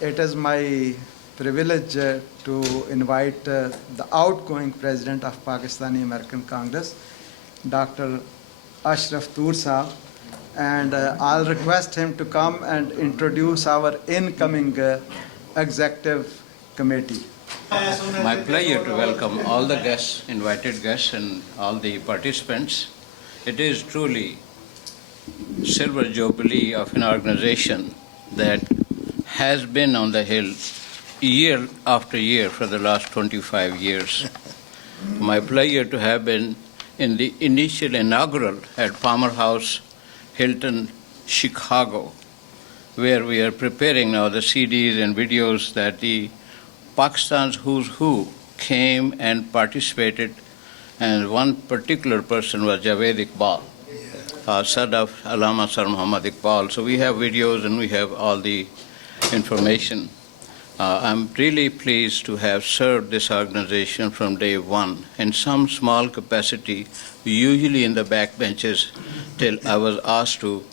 it is my privilege to invite the outgoing president of Pakistani American Congress, Dr. Ashraf Tur Saab, and I'll request him to come and introduce our incoming executive committee. My pleasure to welcome all the guests, invited guests, and all the participants. It is truly silver jubilee of an organization that has been on the hill year after year for the last 25 years. My pleasure to have been in the initial inaugural at Palmer House, Hilton, Chicago, where we are preparing now the CDs and videos that the Pakistan's who's who came and participated, and one particular person was Javed Iqbal, son of Allama Sir Muhammad Iqbal. So we have videos and we have all the information. I'm really pleased to have served this organization from day one in some small capacity, usually in the back benches, till I was asked to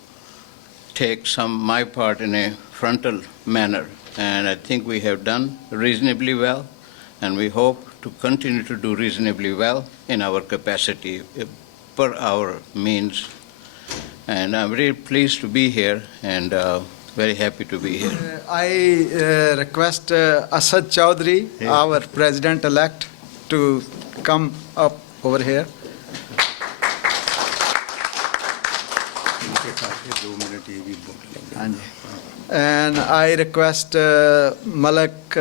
take my part in a frontal manner. And I think we have done reasonably well, and we hope to continue to do reasonably well in our capacity per our means. And I'm really pleased to be here and very happy to be here. I request Asad Chaudhry, our president-elect, to come up over here. And I request Malik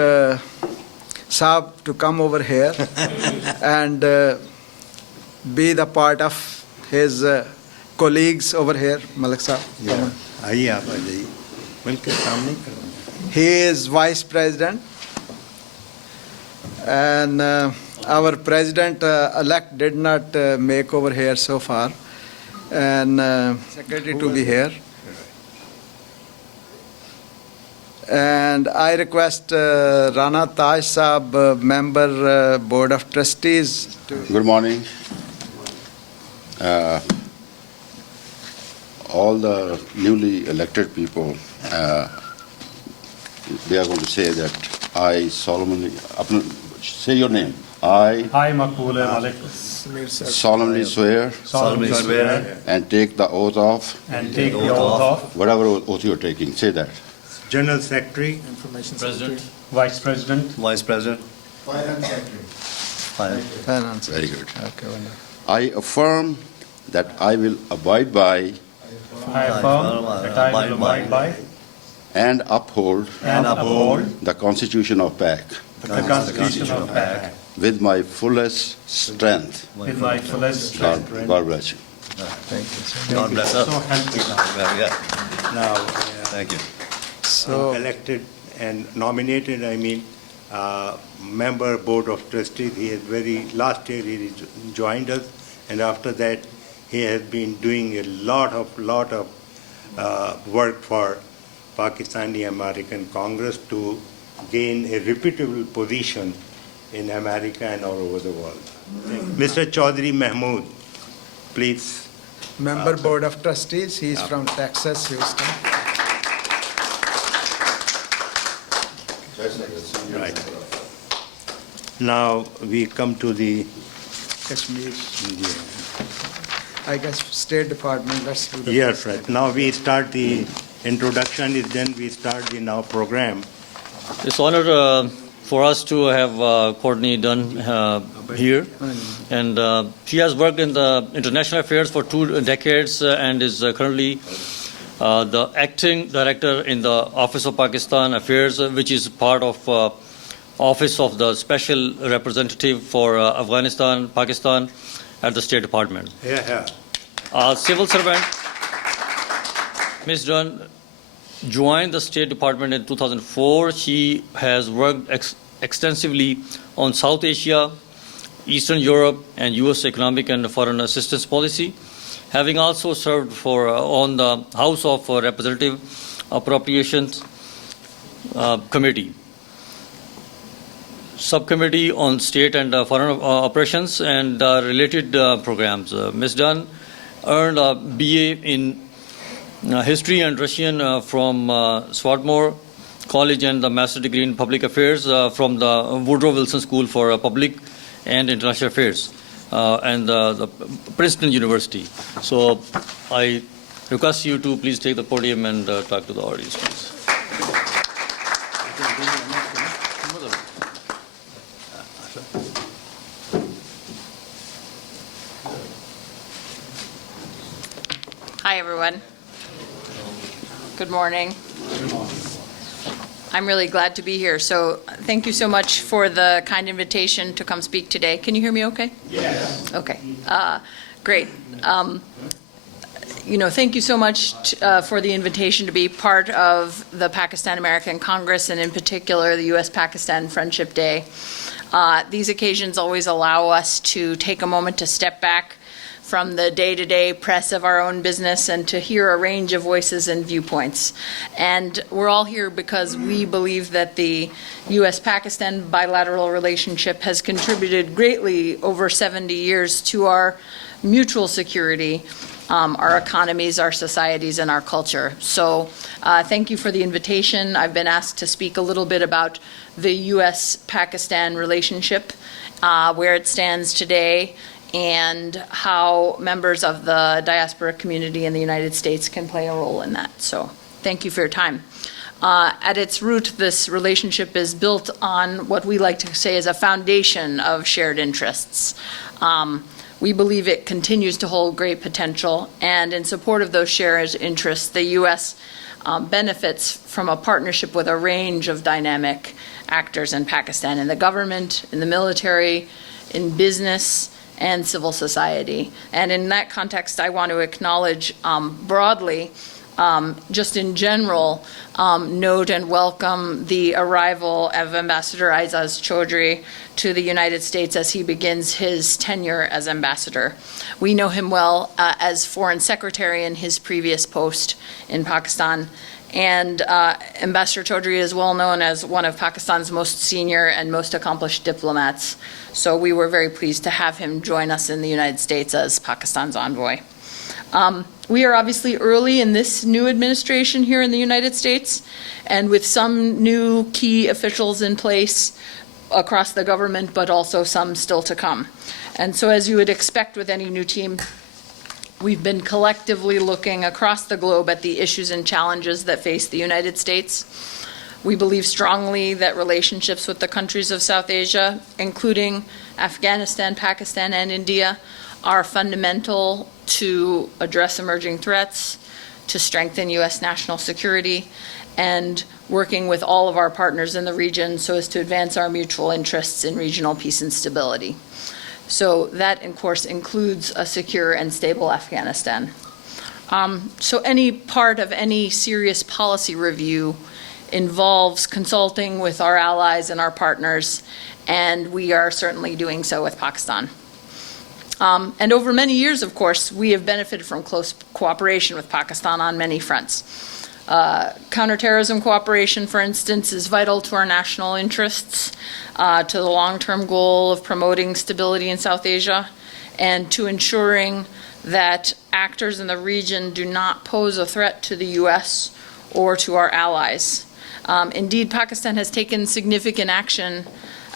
Saab to come over here and be the part of his colleagues over here. Malik Saab, come on. He is vice president, and our president-elect did not make over here so far, and secretary to be here. And I request Rana Taj Saab, member Board of Trustees. Good morning. All the newly elected people, they are going to say that I solemnly, say your name. I Maqbool Malik. solemnly swear and take the oath of whatever oath you're taking. Say that. General Secretary, Information President, Vice President, Finance Secretary. Finance. Very good. Okay, wonderful. I affirm that I will abide by I affirm that I will abide by and uphold the Constitution of PAC the Constitution of PAC with my fullest strength. with my fullest strength. God bless you. Thank you. God bless us. So help me God. Now, Thank you. So, elected and nominated, member Board of Trustees. He is last year he joined us, and after that he has been doing a lot of work for Pakistani American Congress to gain a reputable position in America and all over the world. Mr. Chaudhry Mahmood, please. member Board of Trustees, he is from Texas, Houston. Right. Now we come to the Kashmir. I guess State Department, let's do the yes, right. Now we start the introduction is then we start the now program. It's honor for us to have Courtney Dunn here. And she has worked in the international affairs for 2 decades and is currently the acting director in the Office of Pakistan Affairs, which is part of Office of the Special Representative for Afghanistan, Pakistan at the State Department. Yeah. Civil servant, Ms. Dunn joined the State Department in 2004. She has worked extensively on South Asia, Eastern Europe, and U.S. economic and foreign assistance policy, having also served on the House of Representative Appropriations Committee, Subcommittee on State and Foreign Operations and related programs. Ms. Dunn earned a BA in History and Russian from Swarthmore College and the Master's degree in Public Affairs from the Woodrow Wilson School for Public and International Affairs and the Princeton University. So I request you to please take the podium and talk to the audience, please. Hi, everyone. Good morning. I'm really glad to be here. So thank you so much for the kind invitation to come speak today. Can you hear me okay? Yes. Okay. Great. Thank you so much for the invitation to be part of the Pakistan-American Congress, and in particular, the U.S.-Pakistan Friendship Day. These occasions always allow us to take a moment to step back from the day-to-day press of our own business and to hear a range of voices and viewpoints. And we're all here because we believe that the U.S.-Pakistan bilateral relationship has contributed greatly over 70 years to our mutual security, our economies, our societies, and our culture. So thank you for the invitation. I've been asked to speak a little bit about the U.S.-Pakistan relationship, where it stands today, and how members of the diaspora community in the United States can play a role in that. So thank you for your time. At its root, this relationship is built on what we like to say is a foundation of shared interests. We believe it continues to hold great potential, and in support of those shared interests, the U.S. Benefits from a partnership with a range of dynamic actors in Pakistan, in the government, in the military, in business, and civil society. And in that context, I want to acknowledge broadly, just in general, note and welcome the arrival of Ambassador Aizaz Chaudhry to the United States as he begins his tenure as ambassador. We know him well as Foreign Secretary in his previous post in Pakistan. And Ambassador Chaudhry is well known as one of Pakistan's most senior and most accomplished diplomats. So we were very pleased to have him join us in the United States as Pakistan's envoy. We are obviously early in this new administration here in the United States, and with some new key officials in place across the government, but also some still to come. And so as you would expect with any new team, we've been collectively looking across the globe at the issues and challenges that face the United States. We believe strongly that relationships with the countries of South Asia, including Afghanistan, Pakistan, and India, are fundamental to address emerging threats, to strengthen U.S. national security, and working with all of our partners in the region so as to advance our mutual interests in regional peace and stability. So that, of course, includes a secure and stable Afghanistan. So any part of any serious policy review involves consulting with our allies and our partners, and we are certainly doing so with Pakistan. And over many years, of course, we have benefited from close cooperation with Pakistan on many fronts. Counterterrorism cooperation, for instance, is vital to our national interests, to the long-term goal of promoting stability in South Asia, and to ensuring that actors in the region do not pose a threat to the U.S. or to our allies. Indeed, Pakistan has taken significant action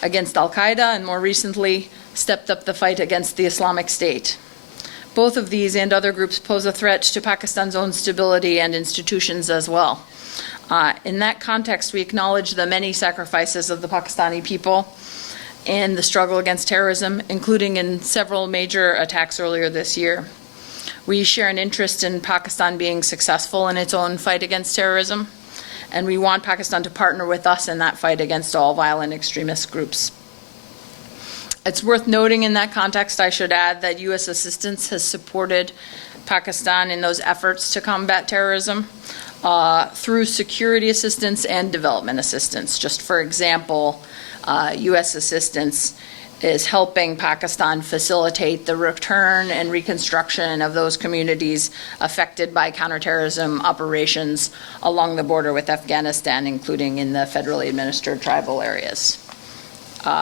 against al-Qaeda and more recently stepped up the fight against the Islamic State. Both of these and other groups pose a threat to Pakistan's own stability and institutions as well. In that context, we acknowledge the many sacrifices of the Pakistani people in the struggle against terrorism, including in several major attacks earlier this year. We share an interest in Pakistan being successful in its own fight against terrorism, and we want Pakistan to partner with us in that fight against all violent extremist groups. It's worth noting in that context, I should add, that U.S. assistance has supported Pakistan in those efforts to combat terrorism through security assistance and development assistance. Just for example, U.S. assistance is helping Pakistan facilitate the return and reconstruction of those communities affected by counterterrorism operations along the border with Afghanistan, including in the federally administered tribal areas.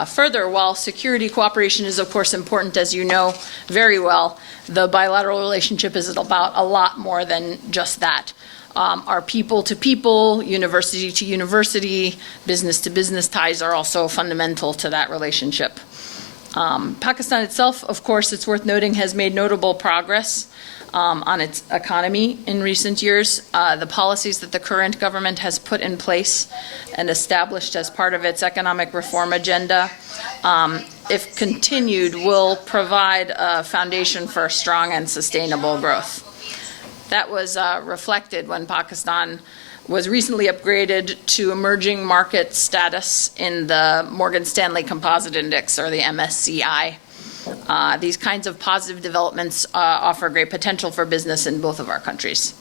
Further, while security cooperation is, of course, important, as you know very well, the bilateral relationship is about a lot more than just that. Our people-to-people, university-to-university, business-to-business ties are also fundamental to that relationship. Pakistan itself, of course, it's worth noting, has made notable progress on its economy in recent years. The policies that the current government has put in place and established as part of its economic reform agenda, if continued, will provide a foundation for strong and sustainable growth. That was reflected when Pakistan was recently upgraded to emerging market status in the Morgan Stanley Composite Index, or the MSCI. These kinds of positive developments offer great potential for business in both of our countries.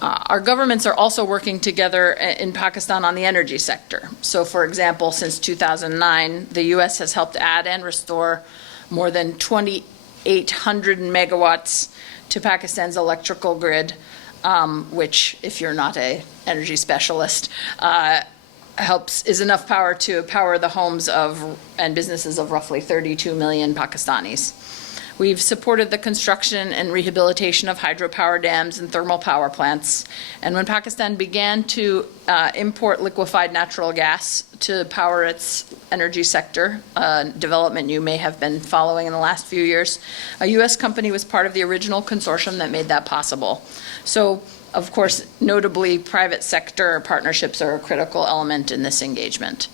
Our governments are also working together in Pakistan on the energy sector. So, for example, since 2009, the U.S. has helped add and restore more than 2,800 megawatts to Pakistan's electrical grid, which, if you're not an energy specialist, is enough power to power the homes of and businesses of roughly 32 million Pakistanis. We've supported the construction and rehabilitation of hydropower dams and thermal power plants. And when Pakistan began to import liquefied natural gas to power its energy sector, development you may have been following in the last few years, a U.S. company was part of the original consortium that made that possible. So, of course, notably, private sector partnerships are a critical element in this engagement.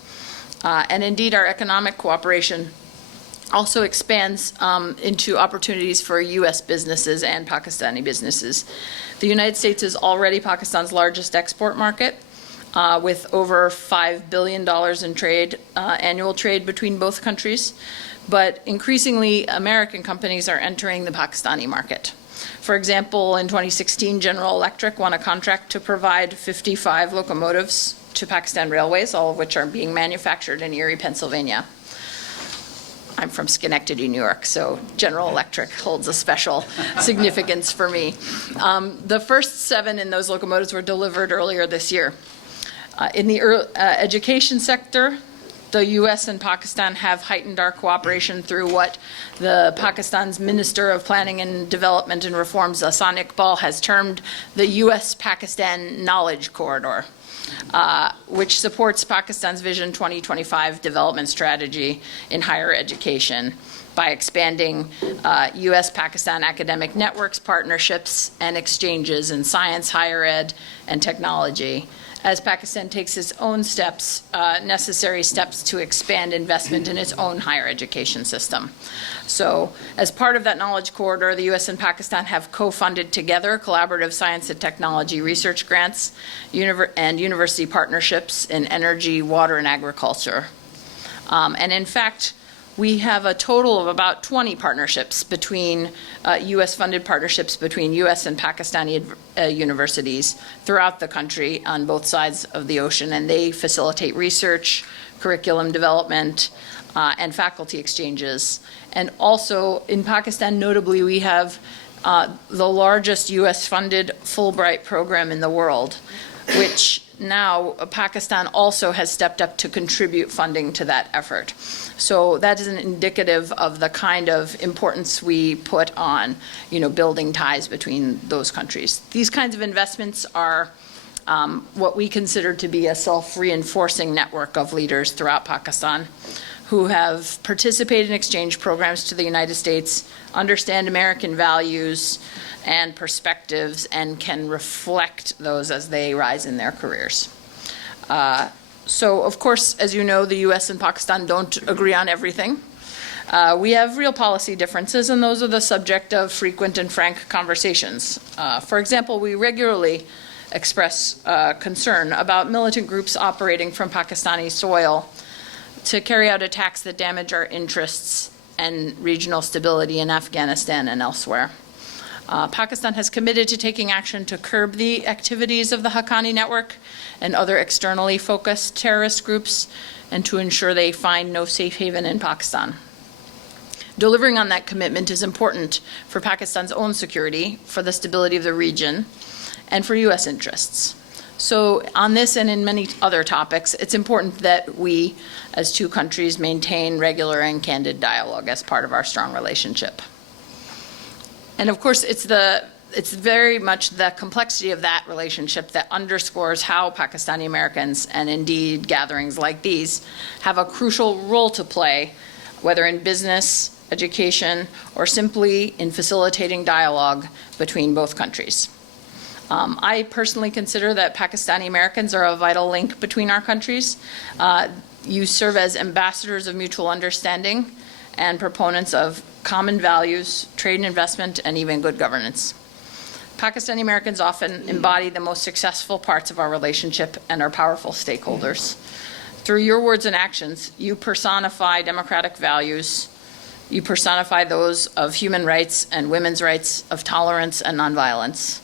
And indeed, our economic cooperation also expands into opportunities for U.S. businesses and Pakistani businesses. The United States is already Pakistan's largest export market, with over $5 billion in trade, annual trade between both countries. But increasingly, American companies are entering the Pakistani market. For example, in 2016, General Electric won a contract to provide 55 locomotives to Pakistan Railways, all of which are being manufactured in Erie, Pennsylvania. I'm from Schenectady, New York, so General Electric holds a special significance for me. The first 7 in those locomotives were delivered earlier this year. In the education sector, the U.S. and Pakistan have heightened our cooperation through what the Pakistan's Minister of Planning and Development and Reforms, Ahsan Iqbal, has termed the U.S.-Pakistan Knowledge Corridor, which supports Pakistan's Vision 2025 development strategy in higher education by expanding U.S.-Pakistan academic networks, partnerships, and exchanges in science, higher ed, and technology, as Pakistan takes its own steps, necessary steps to expand investment in its own higher education system. So, as part of that knowledge corridor, the U.S. and Pakistan have co-funded together collaborative science and technology research grants and university partnerships in energy, water, and agriculture. And in fact, we have a total of about 20 partnerships between U.S.-funded partnerships between U.S. and Pakistani universities throughout the country on both sides of the ocean, and they facilitate research, curriculum development, and faculty exchanges. And also in Pakistan, notably, we have the largest U.S.-funded Fulbright program in the world, which now Pakistan also has stepped up to contribute funding to that effort. So that is an indicative of the kind of importance we put on, building ties between those countries. These kinds of investments are what we consider to be a self-reinforcing network of leaders throughout Pakistan who have participated in exchange programs to the United States, understand American values and perspectives, and can reflect those as they rise in their careers. So, of course, as you know, the U.S. and Pakistan don't agree on everything. We have real policy differences, and those are the subject of frequent and frank conversations. For example, we regularly express concern about militant groups operating from Pakistani soil to carry out attacks that damage our interests and regional stability in Afghanistan and elsewhere. Pakistan has committed to taking action to curb the activities of the Haqqani network and other externally focused terrorist groups, and to ensure they find no safe haven in Pakistan. Delivering on that commitment is important for Pakistan's own security, for the stability of the region, and for U.S. interests. So on this and in many other topics, it's important that we, as two countries, maintain regular and candid dialogue as part of our strong relationship. And of course, it's the it's very much the complexity of that relationship that underscores how Pakistani Americans, and indeed gatherings like these, have a crucial role to play, whether in business, education, or simply in facilitating dialogue between both countries. I personally consider that Pakistani Americans are a vital link between our countries. You serve as ambassadors of mutual understanding and proponents of common values, trade and investment, and even good governance. Pakistani Americans often embody the most successful parts of our relationship and are powerful stakeholders. Through your words and actions, you personify democratic values. You personify those of human rights and women's rights, of tolerance and nonviolence.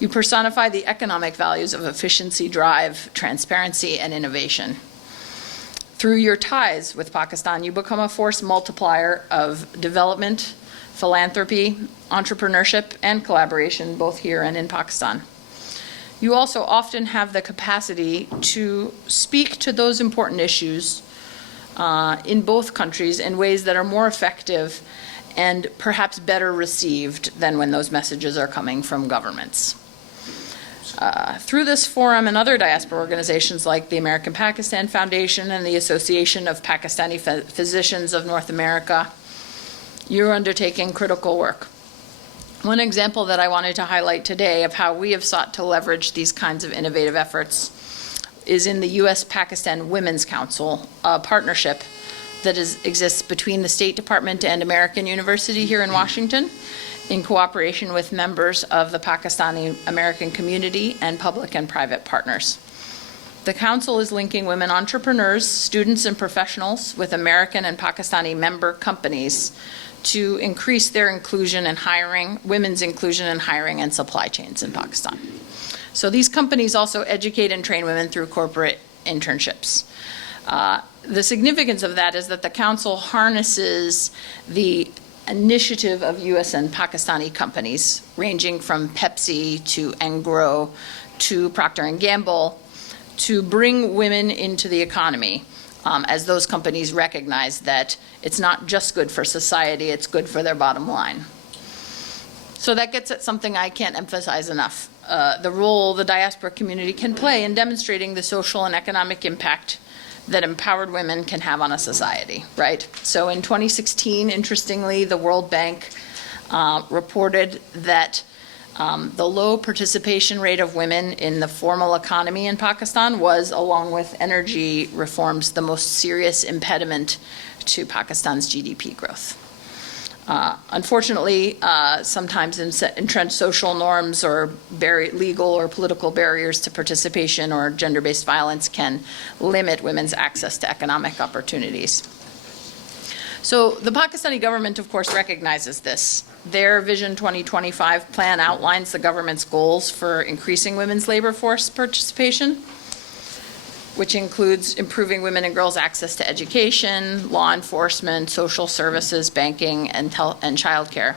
You personify the economic values of efficiency, drive, transparency, and innovation. Through your ties with Pakistan, you become a force multiplier of development, philanthropy, entrepreneurship, and collaboration, both here and in Pakistan. You also often have the capacity to speak to those important issues in both countries in ways that are more effective and perhaps better received than when those messages are coming from governments. Through this forum and other diaspora organizations like the American Pakistan Foundation and the Association of Pakistani Physicians of North America, you're undertaking critical work. One example that I wanted to highlight today of how we have sought to leverage these kinds of innovative efforts is in the U.S.-Pakistan Women's Council, a partnership that exists between the State Department and American University here in Washington, in cooperation with members of the Pakistani American community and public and private partners. The Council is linking women entrepreneurs, students, and professionals with American and Pakistani member companies to increase their inclusion in hiring, women's inclusion in hiring and supply chains in Pakistan. So these companies also educate and train women through corporate internships. The significance of that is that the Council harnesses the initiative of U.S. and Pakistani companies, ranging from Pepsi to Engro to Procter & Gamble, to bring women into the economy, as those companies recognize that it's not just good for society, it's good for their bottom line. So that gets at something I can't emphasize enough, the role the diaspora community can play in demonstrating the social and economic impact that empowered women can have on a society, right? So in 2016, interestingly, the World Bank reported that the low participation rate of women in the formal economy in Pakistan was, along with energy reforms, the most serious impediment to Pakistan's GDP growth. Unfortunately, sometimes entrenched social norms or legal or political barriers to participation or gender-based violence can limit women's access to economic opportunities. So the Pakistani government, of course, recognizes this. Their Vision 2025 plan outlines the government's goals for increasing women's labor force participation, which includes improving women and girls' access to education, law enforcement, social services, banking, and childcare.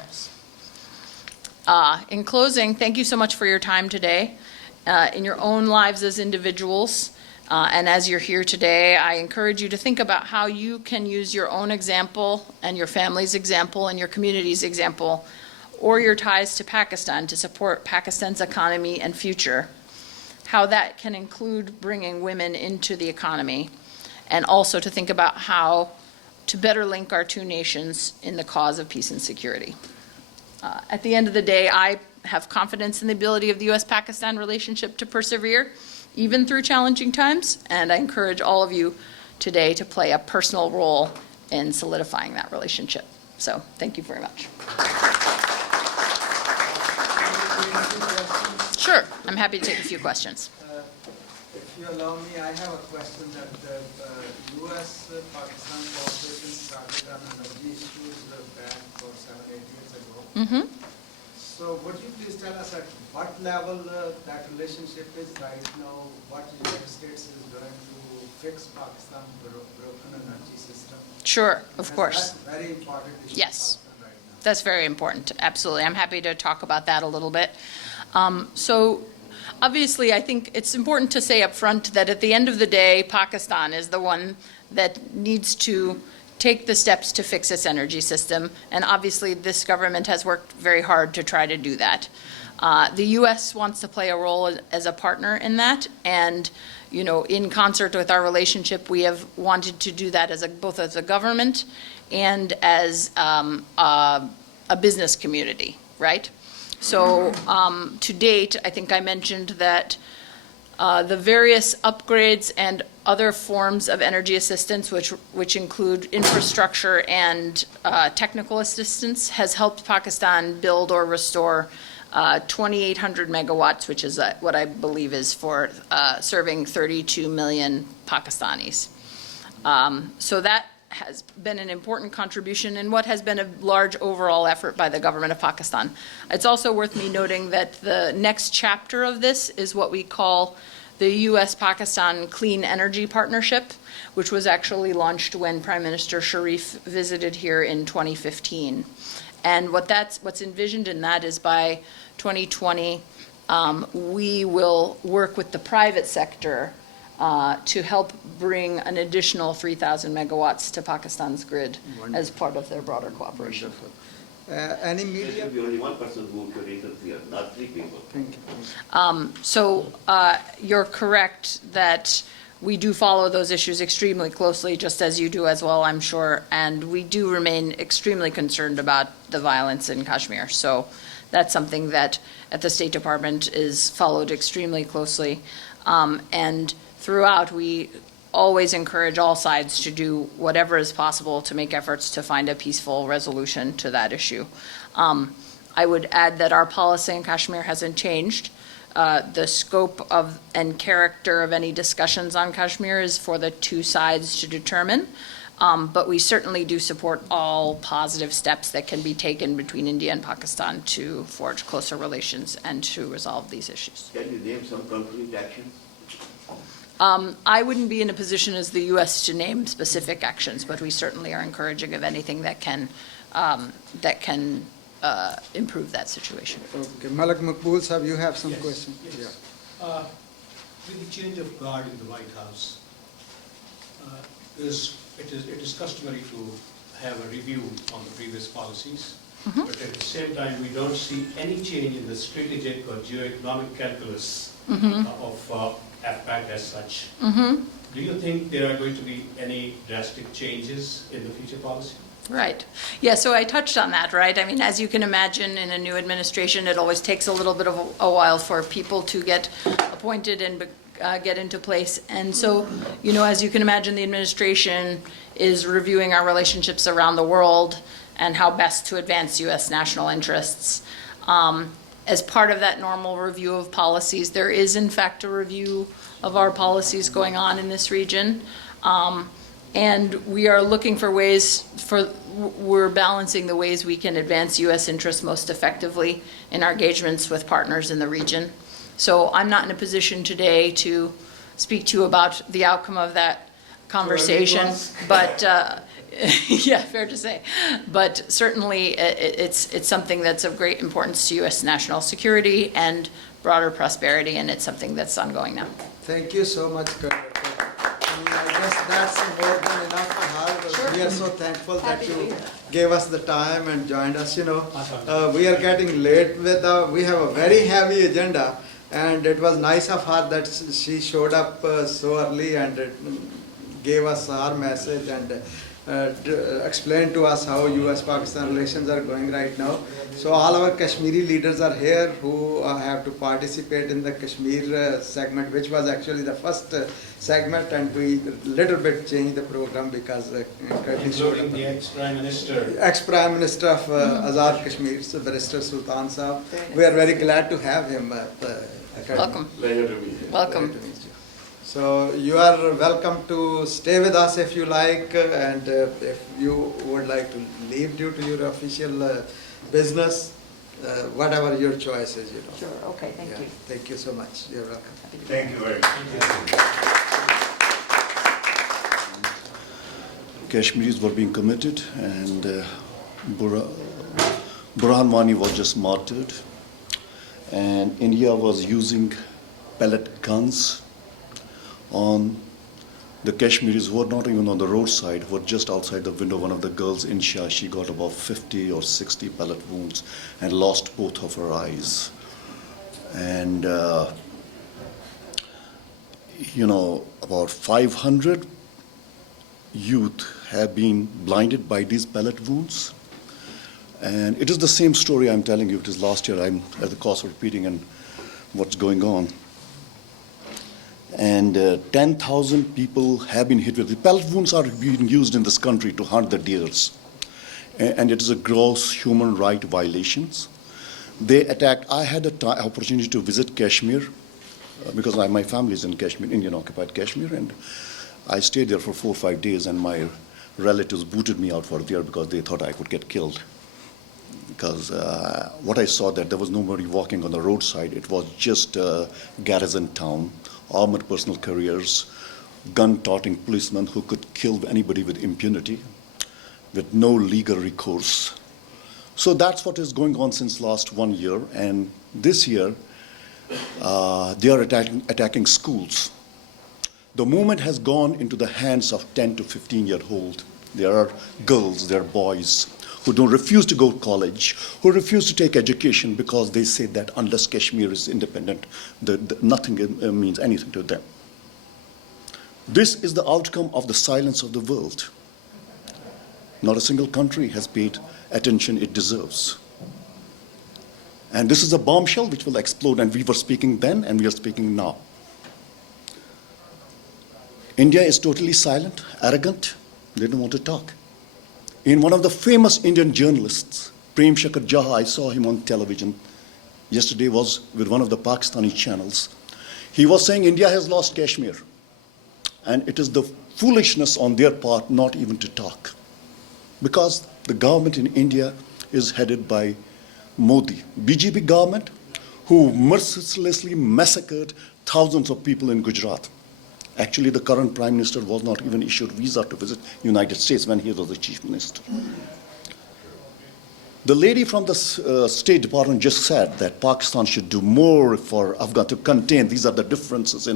In closing, thank you so much for your time today. In your own lives as individuals, and as you're here today, I encourage you to think about how you can use your own example and your family's example and your community's example, or your ties to Pakistan to support Pakistan's economy and future. How that can include bringing women into the economy, and also to think about how to better link our two nations in the cause of peace and security. At the end of the day, I have confidence in the ability of the U.S.-Pakistan relationship to persevere, even through challenging times, and I encourage all of you today to play a personal role in solidifying that relationship. So, thank you very much. Sure, I'm happy to take a few questions. If you allow me, I have a question that the U.S.-Pakistan cooperation started on energy issues back for 7-8 years ago. Mm-hmm. So would you please tell us at what level that relationship is right now, what the United States is doing to fix Pakistan's broken energy system? Sure, of course. That's very important issue Yes. for Pakistan right now. That's very important, absolutely. I'm happy to talk about that a little bit. So obviously, I think it's important to say up front that at the end of the day, Pakistan is the one that needs to take the steps to fix its energy system, and obviously this government has worked very hard to try to do that. The U.S. wants to play a role as a partner in that, and, you know, in concert with our relationship, we have wanted to do that both as a government and as a business community, right? So to date, I think I mentioned that the various upgrades and other forms of energy assistance, which include infrastructure and technical assistance, has helped Pakistan build or restore 2,800 megawatts, which is what I believe is for serving 32 million Pakistanis. So that has been an important contribution in what has been a large overall effort by the government of Pakistan. It's also worth me noting that the next chapter of this is what we call the U.S.-Pakistan Clean Energy Partnership, which was actually launched when Prime Minister Sharif visited here in 2015. And what's envisioned in that is by 2020, we will work with the private sector to help bring an additional 3,000 megawatts to Pakistan's grid as part of their broader cooperation. Any There media? should be only one person who could interfere, not three people. Thank you. So you're correct that we do follow those issues extremely closely, just as you do as well, I'm sure, and we do remain extremely concerned about the violence in Kashmir. So that's something that at the State Department is followed extremely closely. And throughout, we always encourage all sides to do whatever is possible to make efforts to find a peaceful resolution to that issue. I would add that our policy in Kashmir hasn't changed. The scope of and character of any discussions on Kashmir is for the two sides to determine, but we certainly do support all positive steps that can be taken between India and Pakistan to forge closer relations and to resolve these issues. Can you name some concrete actions? I wouldn't be in a position as the U.S. to name specific actions, but we certainly are encouraging of anything that can improve that situation. Okay, Malak Makbul Sahab, you have some questions? Yes. With the change of guard in the White House, it is customary to have a review on the previous policies, but at the same time, we don't see any change in the strategic or geo-economic calculus of AFPAC as such. Do you think there are going to be any drastic changes in the future policy? Right. Yeah, so I touched on that, right? I mean, as you can imagine, in a new administration, it always takes a little bit of a while for people to get appointed and get into place. And so, you know, as you can imagine, the administration is reviewing our relationships around the world and how best to advance U.S. national interests. As part of that normal review of policies, there is in fact a review of our policies going on in this region. And we are looking for we're balancing the ways we can advance U.S. interests most effectively in our engagements with partners in the region. So I'm not in a position today to speak to you about the outcome of that conversation, but yeah, fair to say. But certainly it's something that's of great importance to U.S. national security and broader prosperity, and it's something that's ongoing now. Thank you so much, Kurt. I guess that's more than enough for her. Sure. We are so thankful Happy that to be you here. gave us the time and joined us. You know, we are getting late with we have a very heavy agenda, and it was nice of her that she showed up so early and gave us our message and explained to us how U.S.-Pakistan relations are going right now. So all our Kashmiri leaders are here who have to participate in the Kashmir segment, which was actually the first segment, and we little bit changed the program because Including the ex-Prime Minister. Ex-Prime Minister of Azad Kashmir, Barrister Sultan Saab. We are very glad to have him at the Academy. Welcome. Pleasure to meet you. Welcome. So you are welcome to stay with us if you like, and if you would like to leave due to your official business, whatever your choice is, you know. Sure, okay, thank you. Thank you so much. You're welcome. Thank you very much. Kashmiris were being committed, and Burhan Wani was just martyred, and India was using pellet guns on the Kashmiris who were not even on the roadside, who were just outside the window. One of the girls, Insha, she got about 50 or 60 pellet wounds and lost both of her eyes. And, about 500 youth have been blinded by these pellet wounds. And it is the same story I'm telling you. It is last year. I'm at the cost of repeating and what's going on. And 10,000 people have been hit with it. Pellet wounds are being used in this country to hunt the deers. And it is a gross human right violations. They attacked. I had an opportunity to visit Kashmir because my family is in Kashmir, Indian-occupied Kashmir, and I stayed there for 4 or 5 days, and my relatives booted me out for there because they thought I could get killed. Because what I saw that there was nobody walking on the roadside. It was just a garrison town, armored personal carriers, gun-toting policemen who could kill anybody with impunity, with no legal recourse. So that's what is going on since last 1 year. And this year, they are attacking schools. The movement has gone into the hands of 10 to 15-year-old. There are girls, there are boys who don't refuse to go to college, who refuse to take education because they say that unless Kashmir is independent, nothing means anything to them. This is the outcome of the silence of the world. Not a single country has paid attention it deserves. And this is a bombshell which will explode, and we were speaking then and we are speaking now. India is totally silent, arrogant, they don't want to talk. In one of the famous Indian journalists, Prem Shankar Jha, I saw him on television yesterday, was with one of the Pakistani channels. He was saying India has lost Kashmir. And it is the foolishness on their part not even to talk. Because the government in India is headed by Modi, BJP government, who mercilessly massacred thousands of people in Gujarat. Actually, the current Prime Minister was not even issued visa to visit United States when he was the Chief Minister. The lady from the State Department just said that Pakistan should do more for Afghan to contain. These are the differences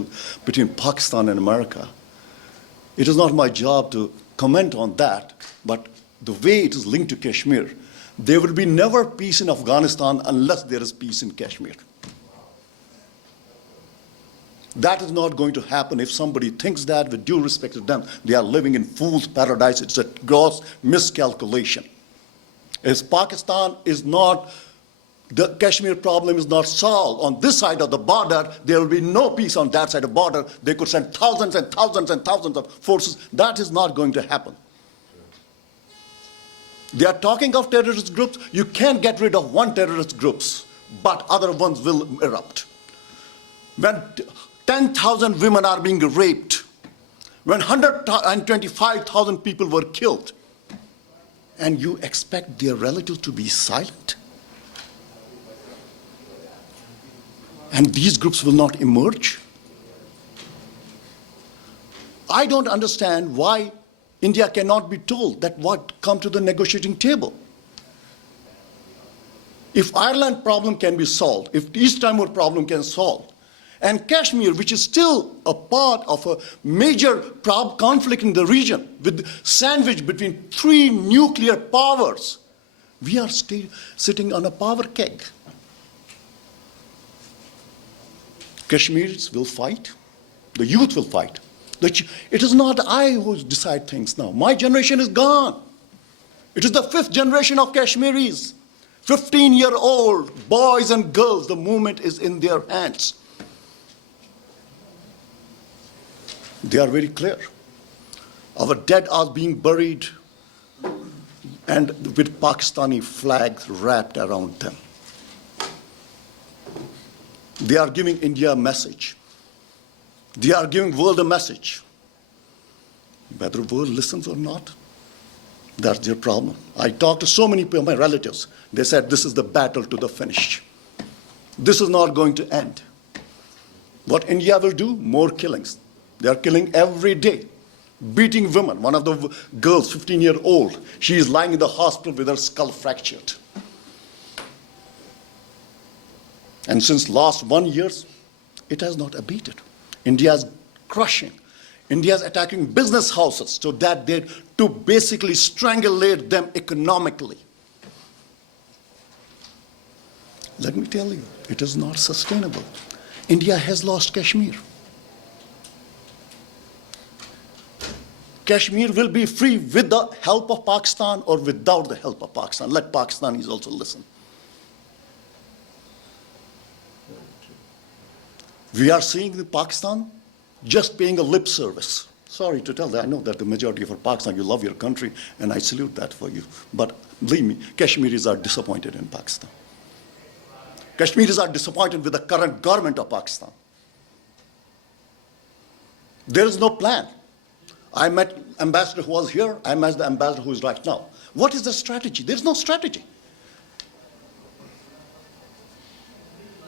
between Pakistan and America. It is not my job to comment on that, but the way it is linked to Kashmir, there will be never peace in Afghanistan unless there is peace in Kashmir. That is not going to happen. If somebody thinks that, with due respect to them, they are living in fool's paradise. It's a gross miscalculation. If Pakistan is not, the Kashmir problem is not solved on this side of the border, there will be no peace on that side of the border. They could send thousands and thousands and thousands of forces. That is not going to happen. They are talking of terrorist groups. You can't get rid of one terrorist group, but other ones will erupt. When 10,000 women are being raped, when 125,000 people were killed, and you expect their relatives to be silent? And these groups will not emerge? I don't understand why India cannot be told that come to the negotiating table. If Ireland problem can be solved, if East Timor problem can solve, and Kashmir, which is still a part of a major conflict in the region, with sandwiched between 3 nuclear powers, we are still sitting on a power keg. Kashmiris will fight. The youth will fight. It is not I who decide things now. My generation is gone. It is the 5th generation of Kashmiris. 15-year-old boys and girls, the movement is in their hands. They are very clear. Our dead are being buried and with Pakistani flags wrapped around them. They are giving India a message. They are giving world a message. Whether the world listens or not, that's their problem. I talked to so many people, my relatives. They said this is the battle to the finish. This is not going to end. What India will do? More killings. They are killing every day, beating women. One of the girls, 15-year-old, she is lying in the hospital with her skull fractured. And since last 1 year, it has not abated. India is crushing. India is attacking business houses so that to basically strangulate them economically. Let me tell you, it is not sustainable. India has lost Kashmir. Kashmir will be free with the help of Pakistan or without the help of Pakistan. Let Pakistanis also listen. We are seeing Pakistan just paying a lip service. Sorry to tell that. I know that the majority of Pakistan, you love your country, and I salute that for you. But believe me, Kashmiris are disappointed in Pakistan. Kashmiris are disappointed with the current government of Pakistan. There is no plan. I met ambassador who was here. I met the ambassador who is right now. What is the strategy? There is no strategy.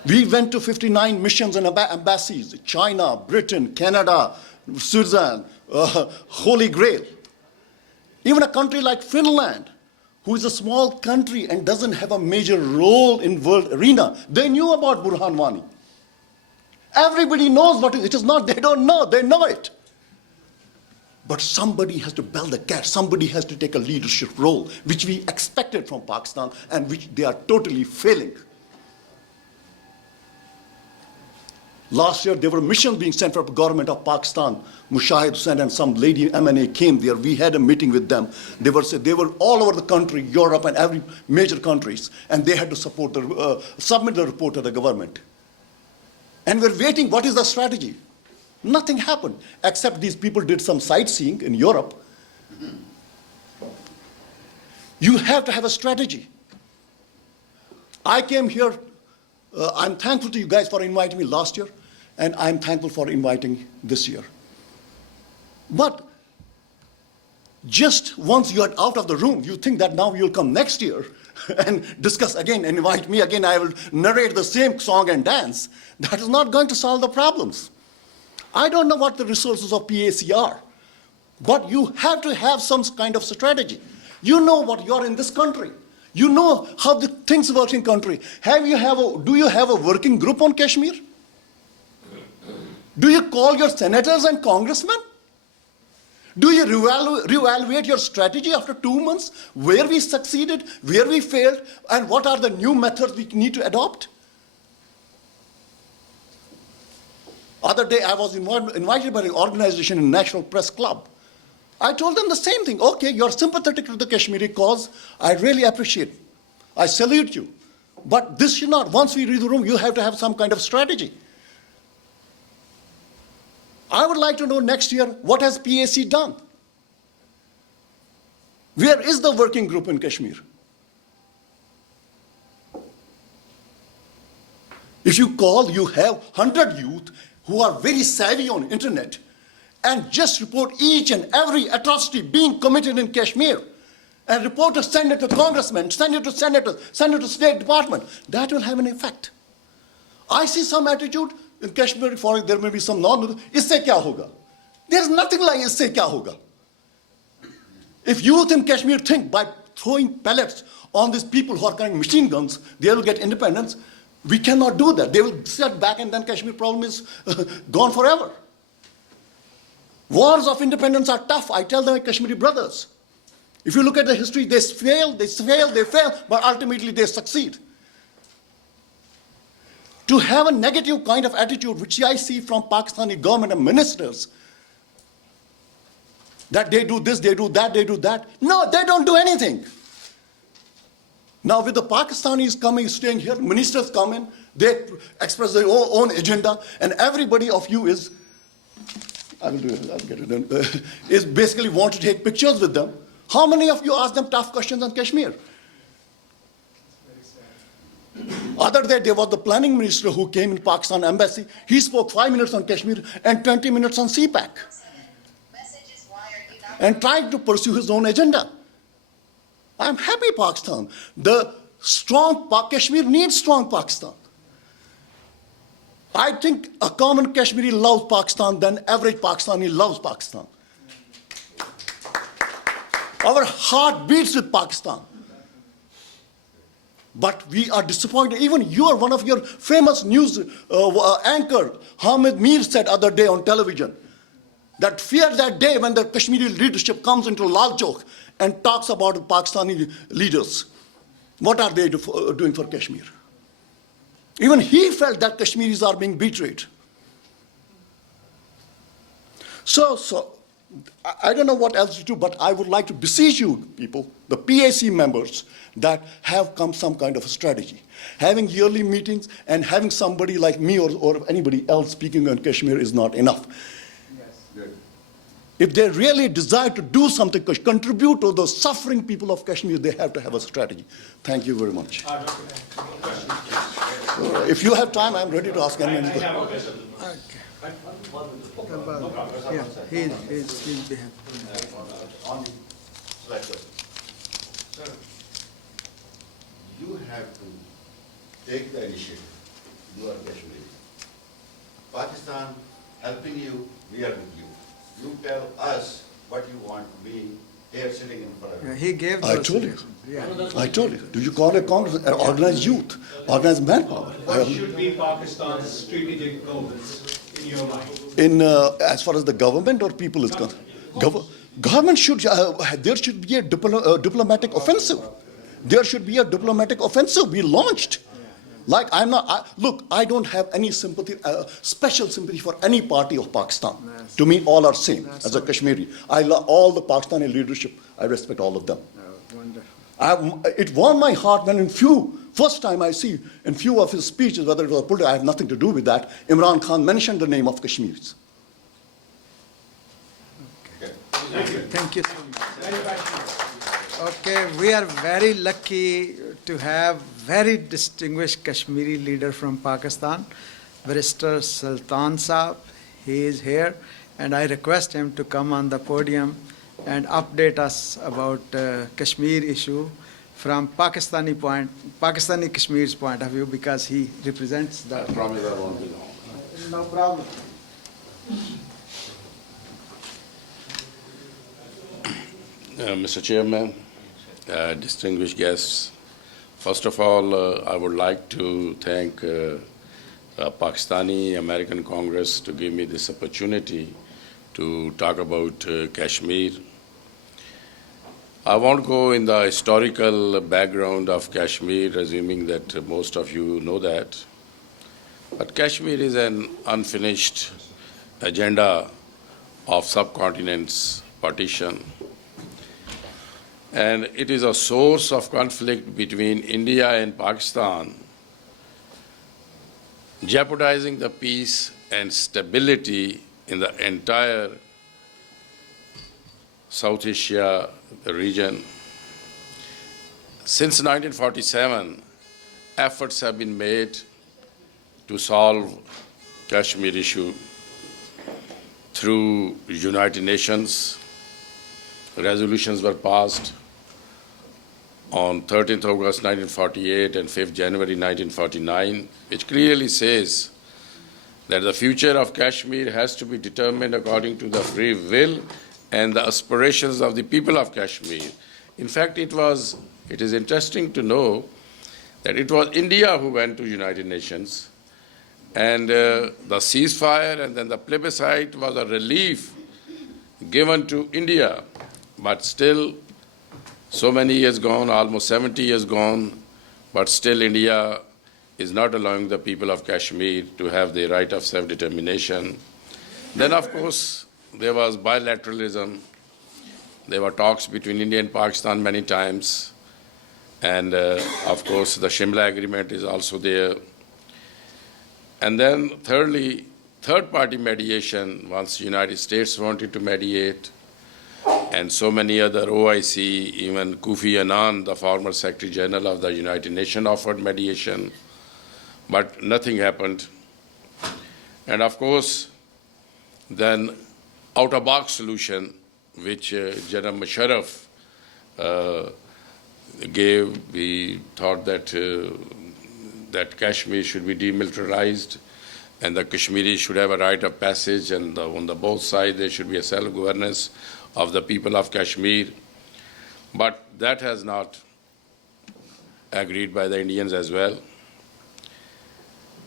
We went to 59 missions and embassies, China, Britain, Canada, Switzerland, Holy Grail. Even a country like Finland, who is a small country and doesn't have a major role in world arena, they knew about Burhan Wani. Everybody knows what it is not, they don't know, they know it. But somebody has to bell the cat, somebody has to take a leadership role, which we expected from Pakistan and which they are totally failing. Last year, there were missions being sent from the government of Pakistan. Mushahid Hussain and some lady MNA came there. We had a meeting with them. They were all over the country, Europe and every major countries, and they had to submit the report to the government. And we're waiting, what is the strategy? Nothing happened, except these people did some sightseeing in Europe. You have to have a strategy. I came here. I'm thankful to you guys for inviting me last year, and I'm thankful for inviting this year. But just once you are out of the room, you think that now you'll come next year and discuss again and invite me again. I will narrate the same song and dance. That is not going to solve the problems. I don't know what the resources of PAC are, but you have to have some kind of strategy. You know what you're in this country. You know how the things work in country. Do you have a working group on Kashmir? Do you call your senators and congressmen? Do you reevaluate your strategy after 2 months? Where we succeeded, where we failed, and what are the new methods we need to adopt? Other day I was invited by an organization in National Press Club. I told them the same thing. Okay, you're sympathetic to the Kashmiri cause. I really appreciate it. I salute you. But this should not, once we read the room, you have to have some kind of strategy. I would like to know next year, what has PAC done? Where is the working group in Kashmir? If you call, you have 100 youth who are very savvy on internet and just report each and every atrocity being committed in Kashmir, and reporters send it to congressmen, send it to senators, send it to State Department, that will have an effect. I see some attitude in Kashmir, there may be some isse kya hoga? There's nothing like isse kya hoga. If youth in Kashmir think by throwing pellets on these people who are carrying machine guns, they will get independence, we cannot do that. They will sit back and then Kashmir problem is gone forever. Wars of independence are tough. I tell them, Kashmiri brothers. If you look at the history, they fail, but ultimately they succeed. To have a negative kind of attitude, which I see from Pakistani government and ministers, that they do this, they do that, they do that. No, they don't do anything. Now with the Pakistanis coming, staying here, ministers come in, they express their own agenda, and everybody of you is, I will do it, I'll get it done, is basically want to take pictures with them. How many of you ask them tough questions on Kashmir? Other day, there was the planning minister who came in Pakistan embassy. He spoke 5 minutes on Kashmir and 20 minutes on CPAC. And tried to pursue his own agenda. I'm happy Pakistan. The strong Kashmir needs strong Pakistan. I think a common Kashmiri loves Pakistan than average Pakistani loves Pakistan. Our heart beats with Pakistan. But we are disappointed. Even one of your famous news anchor, Hamid Mir, said other day on television, that fear that day when the Kashmiri leadership comes into Lal Chowk and talks about the Pakistani leaders. What are they doing for Kashmir? Even he felt that Kashmiris are being betrayed. So I don't know what else to do, but I would like to beseech you people, the PAC members, that have come some kind of a strategy. Having yearly meetings and having somebody like me or anybody else speaking on Kashmir is not enough. If they really desire to do something, contribute to the suffering people of Kashmir, they have to have a strategy. Thank you very much. If you have time, I'm ready to ask anyone. Yeah, he's behind. Sir, you have to take the initiative. You are Kashmiri. Pakistan helping you, we are with you. You tell us what you want to be here sitting in front of you. Yeah, he gave I those told you. suggestions. Yeah. I told you. Do you call a Congress, organize youth, organize manpower? What should be Pakistan's strategic goals in your mind? In as far as the government or people is concerned, government should there should be a diplomatic offensive. There should be a diplomatic offensive be launched. Like look, I don't have any sympathy, special sympathy for any party of Pakistan. To me, all are same. As a Kashmiri, I love all the Pakistani leadership. I respect all of them. Wonderful. It warmed my heart when first time I see in few of his speeches, whether it was political, I have nothing to do with that, Imran Khan mentioned the name of Kashmiris. Thank you so much. Okay, we are very lucky to have very distinguished Kashmiri leader from Pakistan, Barrister Sultan Saab. He is here, and I request him to come on the podium and update us about Kashmir issue from Pakistani Kashmir's point of view, because he represents the. I promise I won't be long. No problem. Mr. Chairman, distinguished guests, first of all, I would like to thank Pakistani American Congress to give me this opportunity to talk about Kashmir. I won't go in the historical background of Kashmir, assuming that most of you know that. But Kashmir is an unfinished agenda of subcontinent's partition. And it is a source of conflict between India and Pakistan, jeopardizing the peace and stability in the entire South Asia region. Since 1947, efforts have been made to solve Kashmir issue through United Nations. Resolutions were passed on 13th August 1948 and 5th January 1949, which clearly says that the future of Kashmir has to be determined according to the free will and the aspirations of the people of Kashmir. In fact, it is interesting to know that it was India who went to United Nations, and the ceasefire and then the plebiscite was a relief given to India. But still, so many years gone, almost 70 years gone, but still India is not allowing the people of Kashmir to have the right of self-determination. Then, of course, there was bilateralism. There were talks between India and Pakistan many times. And, of course, the Shimla Agreement is also there. And then, thirdly, third-party mediation, once the United States wanted to mediate, and so many other OIC, even Kofi Annan, the former Secretary General of the United Nations, offered mediation, but nothing happened. And of course, then out-of-box solution, which General Musharraf gave, we thought that Kashmir should be demilitarized, and the Kashmiris should have a right of passage, and on the both sides there should be a self-governance of the people of Kashmir. But that has not agreed by the Indians as well.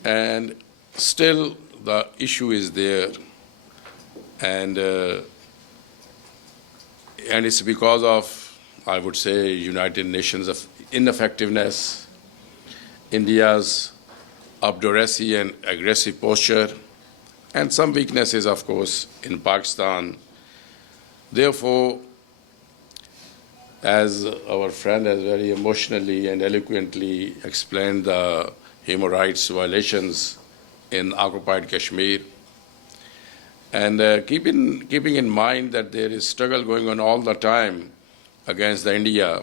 And still the issue is there. And it's because of, I would say, United Nations of ineffectiveness, India's obduracy and aggressive posture, and some weaknesses, of course, in Pakistan. Therefore, as our friend has very emotionally and eloquently explained the human rights violations in occupied Kashmir, and keeping in mind that there is struggle going on all the time against the India,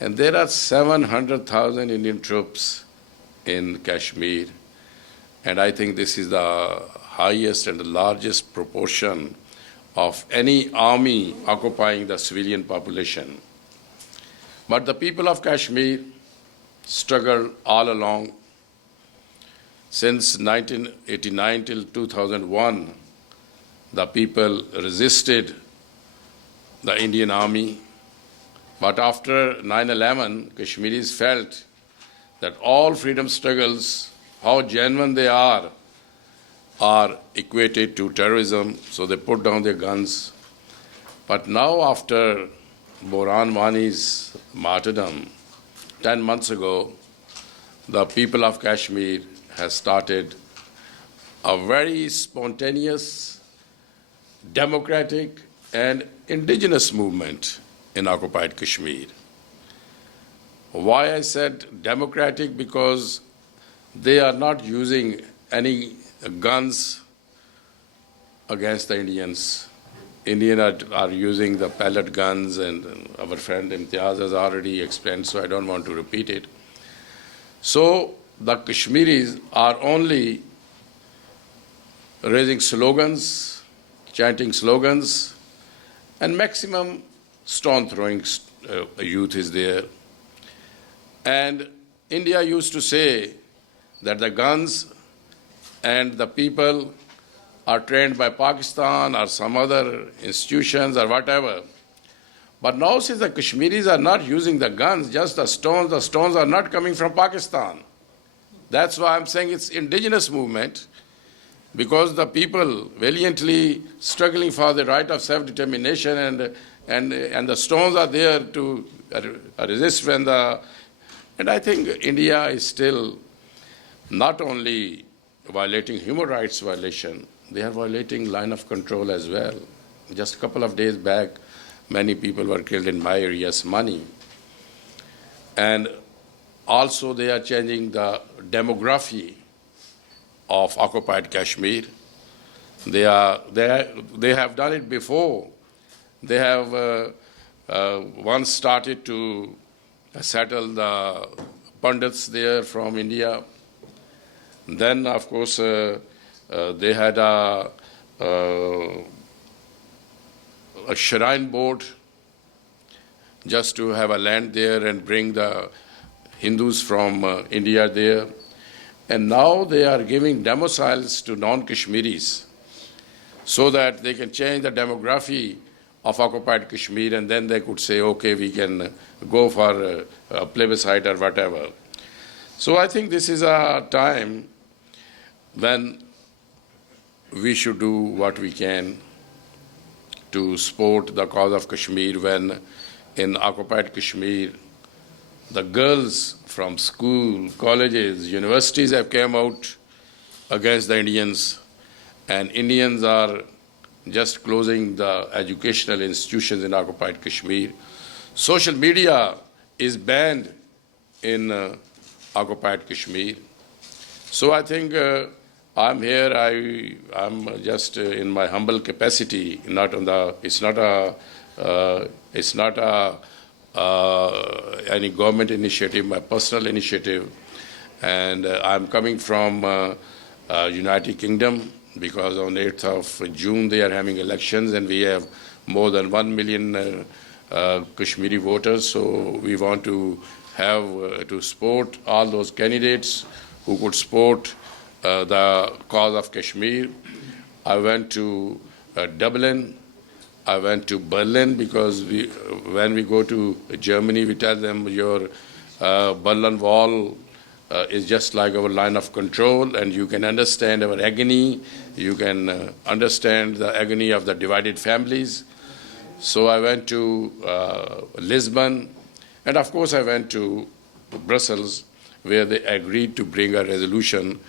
and there are 700,000 Indian troops in Kashmir, and I think this is the highest and the largest proportion of any army occupying the civilian population. But the people of Kashmir struggled all along since 1989 till 2001. The people resisted the Indian army. But after 9/11, Kashmiris felt that all freedom struggles, how genuine they are equated to terrorism, so they put down their guns. But now, after Boran Wani's martyrdom 10 months ago, the people of Kashmir has started a very spontaneous, democratic, and indigenous movement in occupied Kashmir. Why I said democratic? Because they are not using any guns against the Indians. Indians are using the pellet guns, and our friend Imtiaz has already explained, so I don't want to repeat it. So the Kashmiris are only raising slogans, chanting slogans, and maximum stone throwing youth is there. And India used to say that the guns and the people are trained by Pakistan or some other institutions or whatever. But now, since the Kashmiris are not using the guns, just the stones are not coming from Pakistan. That's why I'm saying it's indigenous movement, because the people valiantly struggling for the right of self-determination, and the stones are there to resist when the... And I think India is still not only violating human rights violation, they are violating line of control as well. Just a couple of days back, many people were killed in my area, Mani. And also they are changing the demography of occupied Kashmir. They have done it before. They have once started to settle the Pandits there from India. Then, of course, they had a shrine board just to have a land there and bring the Hindus from India there. And now they are giving domiciles to non-Kashmiris so that they can change the demography of occupied Kashmir, and then they could say, okay, we can go for a plebiscite or whatever. So I think this is a time when we should do what we can to support the cause of Kashmir, when in occupied Kashmir, the girls from school, colleges, universities have come out against the Indians, and Indians are just closing the educational institutions in occupied Kashmir. Social media is banned in occupied Kashmir. So I think I'm here. I'm just in my humble capacity. It's not any government initiative, my personal initiative, and I'm coming from United Kingdom, because on 8th of June they are having elections, and we have more than 1 million Kashmiri voters. So we want to have to support all those candidates who could support the cause of Kashmir. I went to Dublin. I went to Berlin, because when we go to Germany, we tell them your Berlin Wall is just like our line of control, and you can understand our agony. You can understand the agony of the divided families. So I went to Lisbon, and of course I went to Brussels, where they agreed to bring a resolution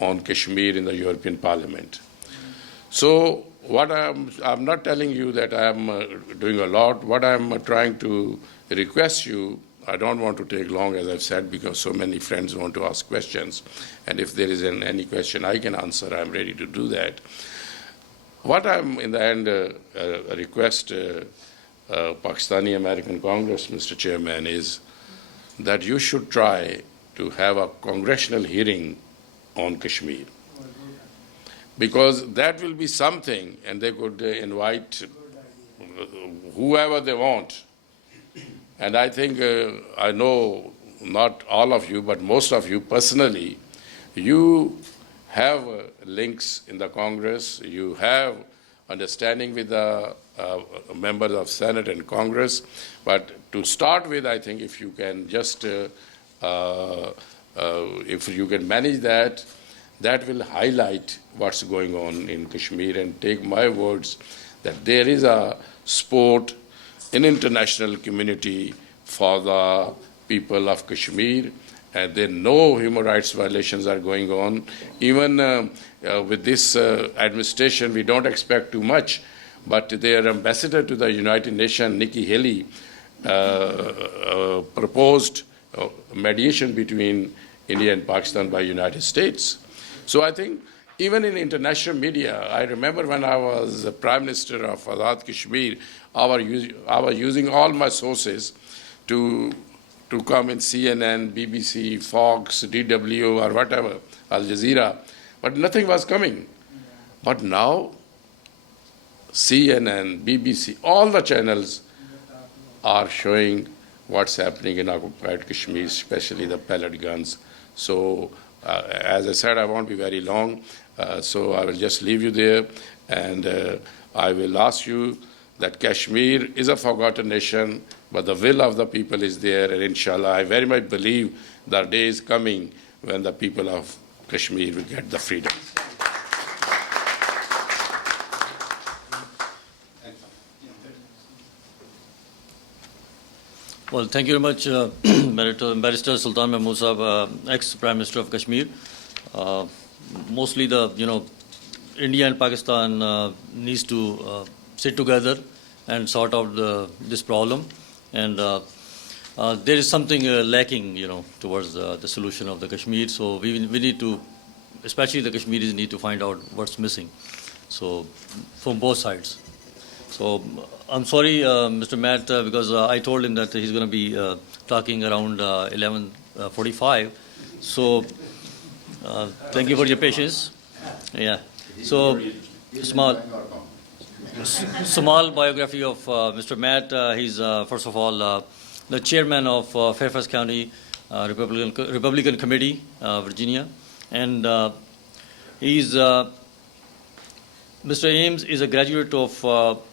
on Kashmir in the European Parliament. So what I'm not telling you that I'm doing a lot. What I'm trying to request you, I don't want to take long, as I've said, because so many friends want to ask questions. And if there is any question I can answer, I'm ready to do that. What I'm, in the end, request Pakistani American Congress, Mr. Chairman, is that you should try to have a congressional hearing on Kashmir. Because that will be something, and they could invite whoever they want. And I think, I know not all of you, but most of you personally, you have links in the Congress, you have understanding with the members of Senate and Congress. But to start with, I think if you can just, if you can manage that, that will highlight what's going on in Kashmir, and take my words that there is a support in international community for the people of Kashmir, and they know human rights violations are going on. Even with this administration, we don't expect too much, but their ambassador to the United Nations, Nikki Haley, proposed mediation between India and Pakistan by United States. So I think even in international media, I remember when I was the Prime Minister of Azad Kashmir, I was using all my sources to come in CNN, BBC, Fox, DW, or whatever, Al Jazeera, but nothing was coming. But now, CNN, BBC, all the channels are showing what's happening in occupied Kashmir, especially the pellet guns. So, as I said, I won't be very long, so I will just leave you there, and I will ask you that Kashmir is a forgotten nation, but the will of the people is there, and inshallah, I very much believe the day is coming when the people of Kashmir will get the freedom. Well, thank you very much, Barrister Sultan Mahmood Saab, ex-Prime Minister of Kashmir. Mostly India and Pakistan needs to sit together and sort out this problem. And there is something lacking, towards the solution of the Kashmir. So we need to, especially the Kashmiris, need to find out what's missing. So from both sides. So I'm sorry, Mr. Matt, because I told him that he's going to be talking around 11:45. So thank you for your patience. Yeah. So small biography of Mr. Matt. He's first of all the chairman of Fairfax County Republican Committee, Virginia, and he's. Mr. Ames is a graduate of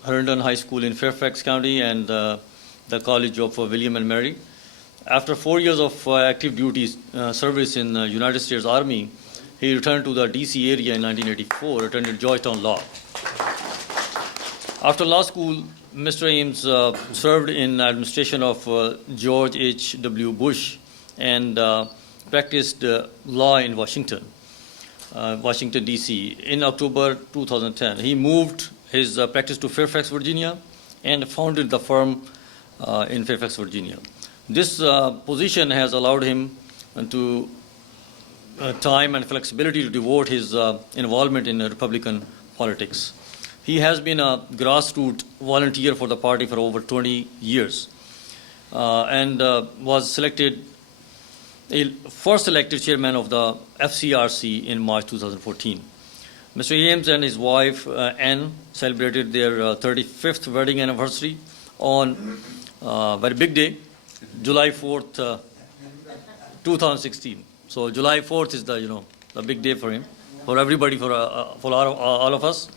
Herndon High School in Fairfax County and the College of William and Mary. After 4 years of active duty service in the United States Army, he returned to the D.C. area in 1984, attended Georgetown Law. After law school, Mr. Ames served in administration of George H.W. Bush and practiced law in Washington, D.C. In October 2010, he moved his practice to Fairfax, Virginia, and founded the firm in Fairfax, Virginia. This position has allowed him to time and flexibility to devote his involvement in Republican politics. He has been a grassroots volunteer for the party for over 20 years and was first elected chairman of the FCRC in March 2014. Mr. Ames and his wife, Anne, celebrated their 35th wedding anniversary on a very big day, July 4th, 2016. So July 4th is the big day for him, for everybody, for all of us.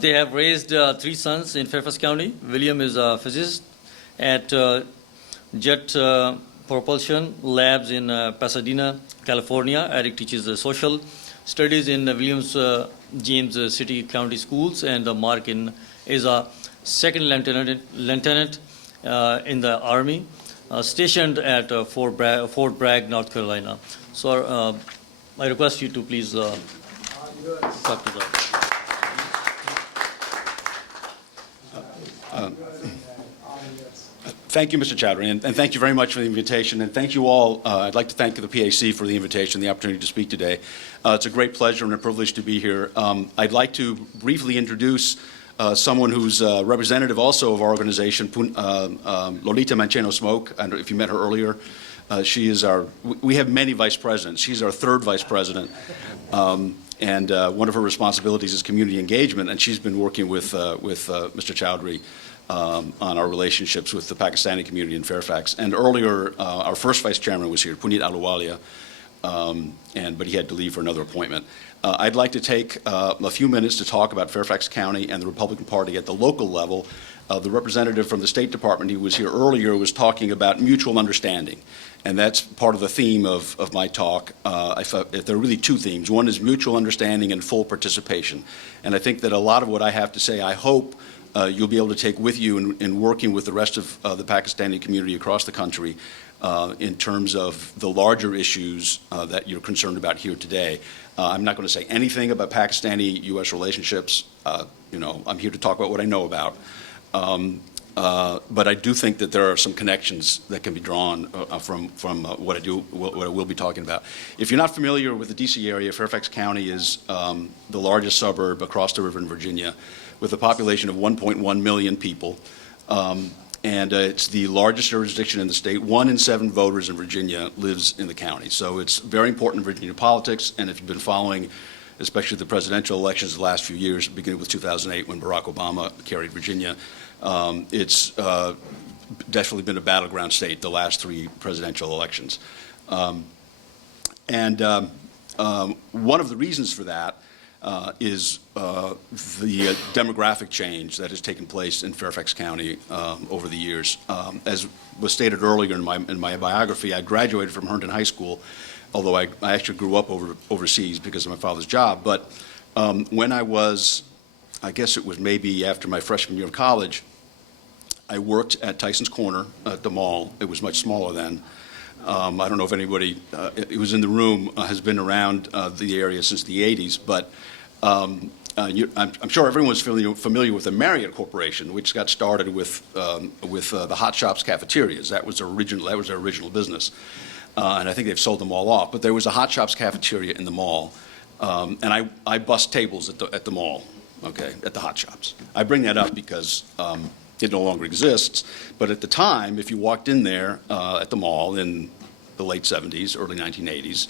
They have raised 3 sons in Fairfax County. William is a physicist at Jet Propulsion Labs in Pasadena, California. Eric teaches social studies in Williams James City County Schools, and Mark is a second lieutenant in the Army. stationed at Fort Bragg, North Carolina. So I request you to please talk to that. Thank you, Mr. Chowdhury, and thank you very much for the invitation. And thank you all. I'd like to thank the PAC for the invitation, the opportunity to speak today. It's a great pleasure and a privilege to be here. I'd like to briefly introduce someone who's representative also of our organization, Lolita Mancheno-Smoke. I don't know if you met her earlier. She is we have many vice presidents. She's our third vice president. And one of her responsibilities is community engagement, and she's been working with Mr. Chowdhury on our relationships with the Pakistani community in Fairfax. And earlier, our first vice chairman was here, Puneet Ahluwalia, but he had to leave for another appointment. I'd like to take a few minutes to talk about Fairfax County and the Republican Party at the local level. The representative from the State Department who was here earlier was talking about mutual understanding. And that's part of the theme of my talk. There are really two themes. One is mutual understanding and full participation. And I think that a lot of what I have to say, I hope you'll be able to take with you in working with the rest of the Pakistani community across the country in terms of the larger issues that you're concerned about here today. I'm not going to say anything about Pakistani-U.S. relationships. I'm here to talk about what I know about. But I do think that there are some connections that can be drawn from what I will be talking about. If you're not familiar with the D.C. area, Fairfax County is the largest suburb across the river in Virginia, with a population of 1.1 million people. And it's the largest jurisdiction in the state. 1 in 7 voters in Virginia lives in the county. So it's very important in Virginia politics. And if you've been following, especially the presidential elections the last few years, beginning with 2008 when Barack Obama carried Virginia, it's definitely been a battleground state the last 3 presidential elections. And one of the reasons for that is the demographic change that has taken place in Fairfax County over the years. As was stated earlier in my biography, I graduated from Herndon High School, although I actually grew up overseas because of my father's job. But when I was, I guess it was maybe after my freshman year of college, I worked at Tyson's Corner at the mall. It was much smaller then. I don't know if anybody who was in the room has been around the area since the 80s, but I'm sure everyone's familiar with the Marriott Corporation, which got started with the Hot Shops cafeterias. That was their original business, and I think they've sold them all off. But there was a Hot Shops cafeteria in the mall, and I bussed tables at the mall, okay, at the Hot Shops. I bring that up because it no longer exists. But at the time, if you walked in there at the mall in the late 70s, early 1980s,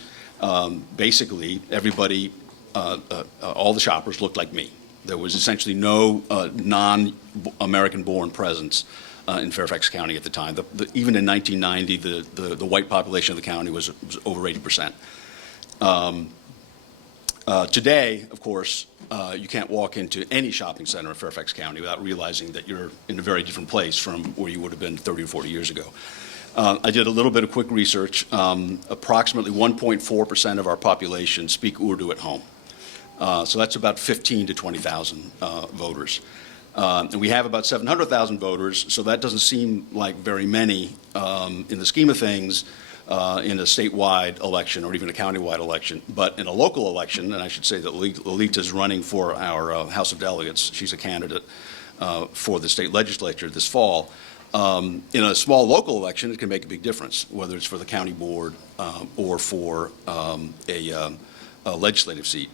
basically everybody, all the shoppers looked like me. There was essentially no non-American-born presence in Fairfax County at the time. Even in 1990, the white population of the county was over 80%. Today, of course, you can't walk into any shopping center in Fairfax County without realizing that you're in a very different place from where you would have been 30 or 40 years ago. I did a little bit of quick research. Approximately 1.4% of our population speak Urdu at home. So that's about 15 to 20,000 voters. And we have about 700,000 voters, so that doesn't seem like very many in the scheme of things in a statewide election or even a countywide election. But in a local election, and I should say that Lolita is running for our House of Delegates. She's a candidate for the state legislature this fall. In a small local election, it can make a big difference, whether it's for the county board or for a legislative seat.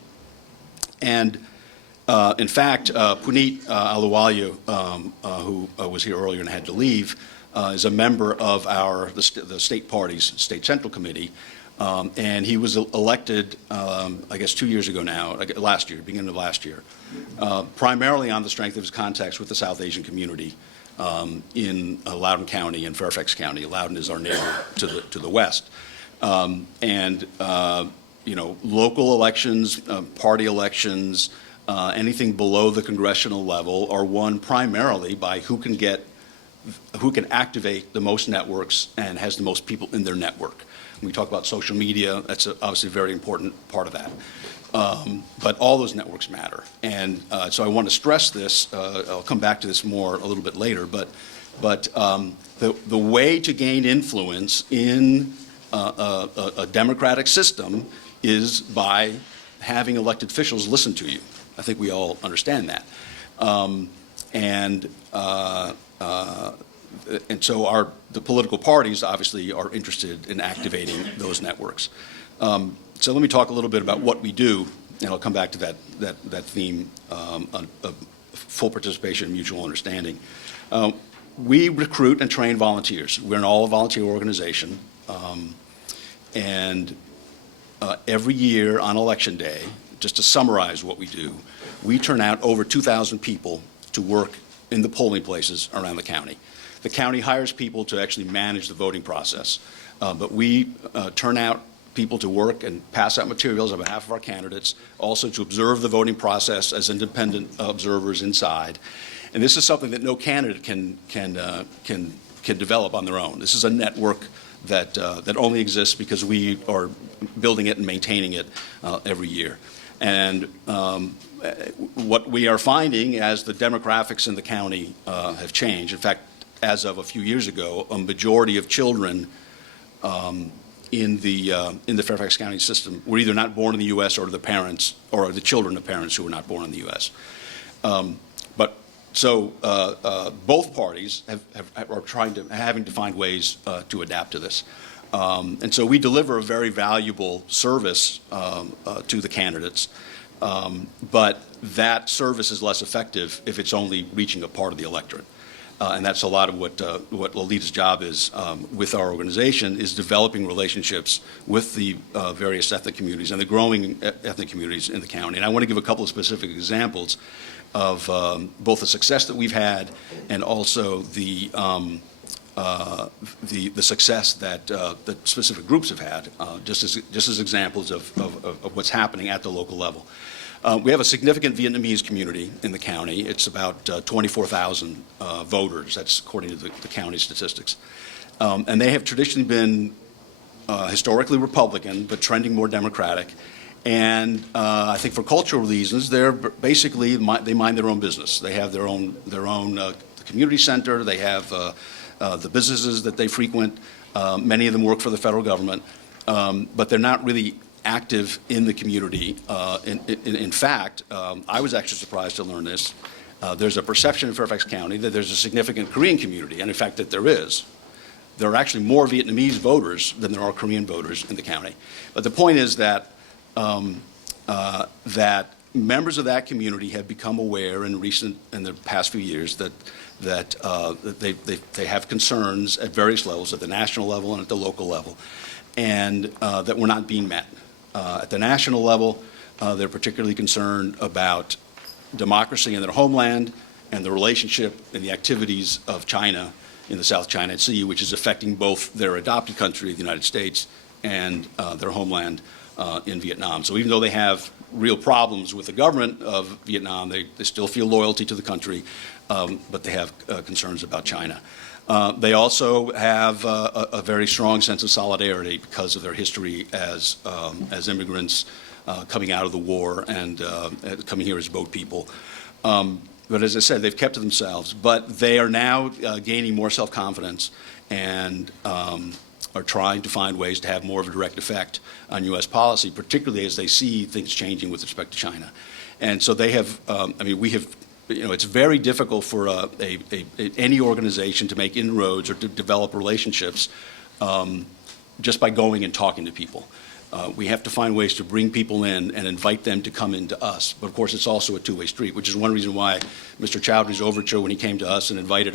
And in fact, Puneet Ahluwalia, who was here earlier and had to leave, is a member of the state party's state central committee, and he was elected, I guess 2 years ago now, last year, beginning of last year, primarily on the strength of his contacts with the South Asian community in Loudoun County and Fairfax County. Loudoun is our neighbor to the west. Local elections, party elections, anything below the congressional level are won primarily by who can activate the most networks and has the most people in their network. When we talk about social media, that's obviously a very important part of that. But all those networks matter. And so I want to stress this. I'll come back to this more a little bit later. But But the way to gain influence in a democratic system is by having elected officials listen to you. I think we all understand that. And so the political parties obviously are interested in activating those networks. So let me talk a little bit about what we do, and I'll come back to that theme of full participation and mutual understanding. We recruit and train volunteers. We're an all-volunteer organization, and every year on Election Day, just to summarize what we do, we turn out over 2,000 people to work in the polling places around the county. The county hires people to actually manage the voting process, but we turn out people to work and pass out materials on behalf of our candidates, also to observe the voting process as independent observers inside. And this is something that no candidate can develop on their own. This is a network that only exists because we are building it and maintaining it every year. And what we are finding as the demographics in the county have changed, in fact, as of a few years ago, a majority of children in the Fairfax County system were either not born in the U.S. or the parents or the children of parents who were not born in the U.S. So both parties are having to find ways to adapt to this. And so we deliver a very valuable service to the candidates, but that service is less effective if it's only reaching a part of the electorate. And that's a lot of what Lolita's job is with our organization, is developing relationships with the various ethnic communities and the growing ethnic communities in the county. And I want to give a couple of specific examples of both the success that we've had and also the success that specific groups have had, just as examples of what's happening at the local level. We have a significant Vietnamese community in the county. It's about 24,000 voters. That's according to the county statistics. And they have traditionally been historically Republican, but trending more Democratic. And I think for cultural reasons, they're basically, they mind their own business. They have their own community center. They have the businesses that they frequent. Many of them work for the federal government, but they're not really active in the community. In fact, I was actually surprised to learn this. There's a perception in Fairfax County that there's a significant Korean community, and in fact that there is. There are actually more Vietnamese voters than there are Korean voters in the county. But the point is that that members of that community have become aware in the past few years that they have concerns at various levels, at the national level and at the local level, and that we're not being met. At the national level, they're particularly concerned about democracy in their homeland and the relationship and the activities of China in the South China Sea, which is affecting both their adopted country, the United States, and their homeland in Vietnam. So even though they have real problems with the government of Vietnam, they still feel loyalty to the country, but they have concerns about China. They also have a very strong sense of solidarity because of their history as immigrants coming out of the war and coming here as boat people. But as I said, they've kept to themselves. But they are now gaining more self-confidence and are trying to find ways to have more of a direct effect on U.S. policy, particularly as they see things changing with respect to China. And so they have, we have, it's very difficult for any organization to make inroads or to develop relationships just by going and talking to people. We have to find ways to bring people in and invite them to come into us. But of course, it's also a two-way street, which is one reason why Mr. Chowdhury's overture, when he came to us and invited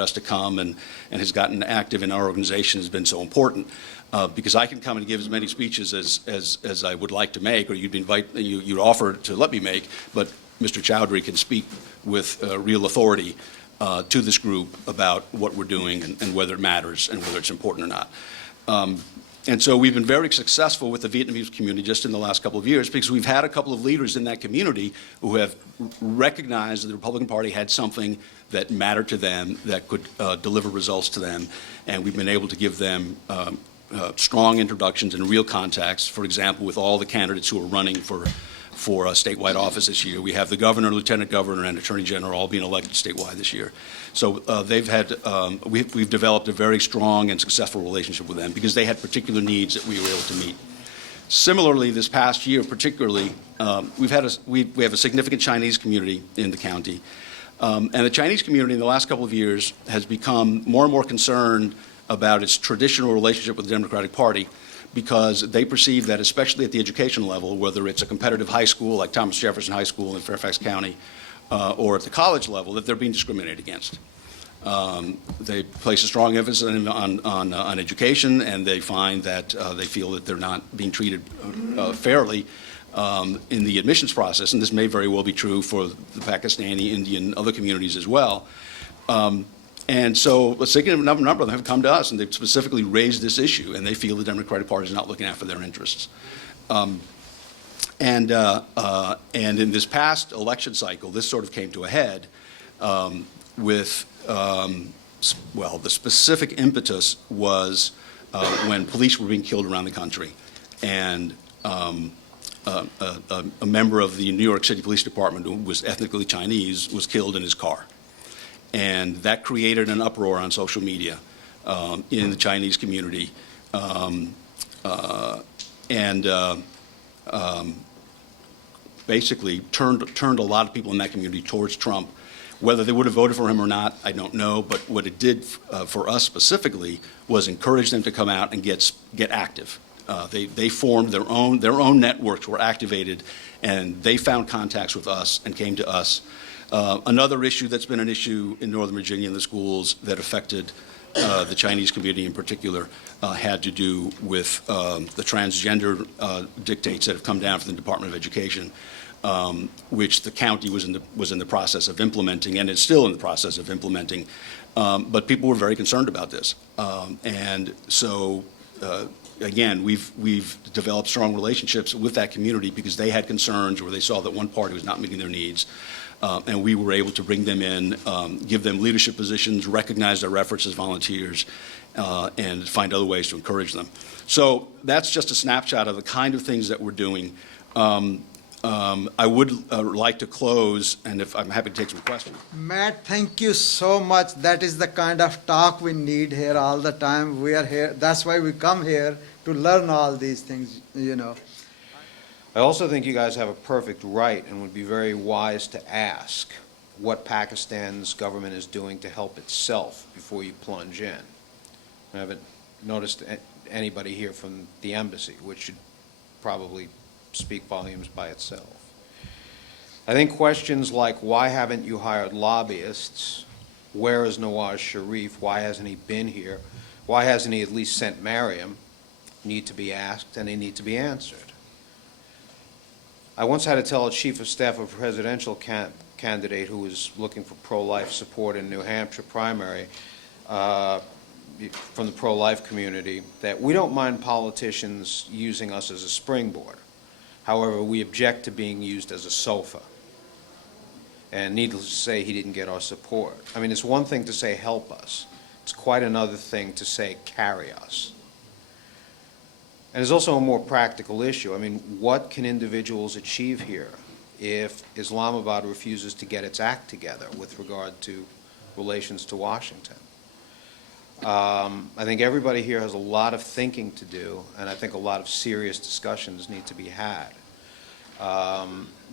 us to come and has gotten active in our organization, has been so important. Because I can come and give as many speeches as I would like to make, or you'd offer to let me make, but Mr. Chowdhury can speak with real authority to this group about what we're doing and whether it matters and whether it's important or not. And so we've been very successful with the Vietnamese community just in the last couple of years because we've had a couple of leaders in that community who have recognized that the Republican Party had something that mattered to them, that could deliver results to them, and we've been able to give them strong introductions and real contacts, for example, with all the candidates who are running for for a statewide office this year. We have the governor, lieutenant governor, and attorney general all being elected statewide this year. So we've developed a very strong and successful relationship with them because they had particular needs that we were able to meet. Similarly, this past year particularly, we have a significant Chinese community in the county. And the Chinese community in the last couple of years has become more and more concerned about its traditional relationship with the Democratic Party because they perceive that, especially at the educational level, whether it's a competitive high school like Thomas Jefferson High School in Fairfax County or at the college level, that they're being discriminated against. They place a strong emphasis on education, and they find that they feel that they're not being treated fairly in the admissions process, and this may very well be true for the Pakistani, Indian, other communities as well. And so a significant number of them have come to us, and they've specifically raised this issue, and they feel the Democratic Party is not looking after their interests. And in this past election cycle, this sort of came to a head with, well, the specific impetus was when police were being killed around the country, and a member of the New York City Police Department who was ethnically Chinese was killed in his car. And that created an uproar on social media in the Chinese community. Basically turned a lot of people in that community towards Trump. Whether they would have voted for him or not, I don't know. But what it did for us specifically was encourage them to come out and get active. They formed their own networks, were activated, and they found contacts with us and came to us. Another issue that's been an issue in Northern Virginia in the schools that affected the Chinese community in particular had to do with the transgender dictates that have come down from the Department of Education, which the county was in the process of implementing and is still in the process of implementing. But people were very concerned about this. And so, again, we've developed strong relationships with that community because they had concerns or they saw that one party was not meeting their needs. And we were able to bring them in, give them leadership positions, recognize their efforts as volunteers, and find other ways to encourage them. So that's just a snapshot of the kind of things that we're doing. I would like to close, and if I'm happy to take some questions. Matt, thank you so much. That is the kind of talk we need here all the time. We are here. That's why we come here to learn all these things, you know. I also think you guys have a perfect right and would be very wise to ask what Pakistan's government is doing to help itself before you plunge in. I haven't noticed anybody here from the embassy, which should probably speak volumes by itself. I think questions like, why haven't you hired lobbyists? Where is Nawaz Sharif? Why hasn't he been here? Why hasn't he at least sent Mariam? Need to be asked, and they need to be answered. I once had to tell a chief of staff of a presidential candidate who was looking for pro-life support in New Hampshire primary from the pro-life community that we don't mind politicians using us as a springboard. However, we object to being used as a sofa. And needless to say, he didn't get our support. I mean, it's one thing to say help us. It's quite another thing to say carry us. And there's also a more practical issue. I mean, what can individuals achieve here if Islamabad refuses to get its act together with regard to relations to Washington? I think everybody here has a lot of thinking to do, and I think a lot of serious discussions need to be had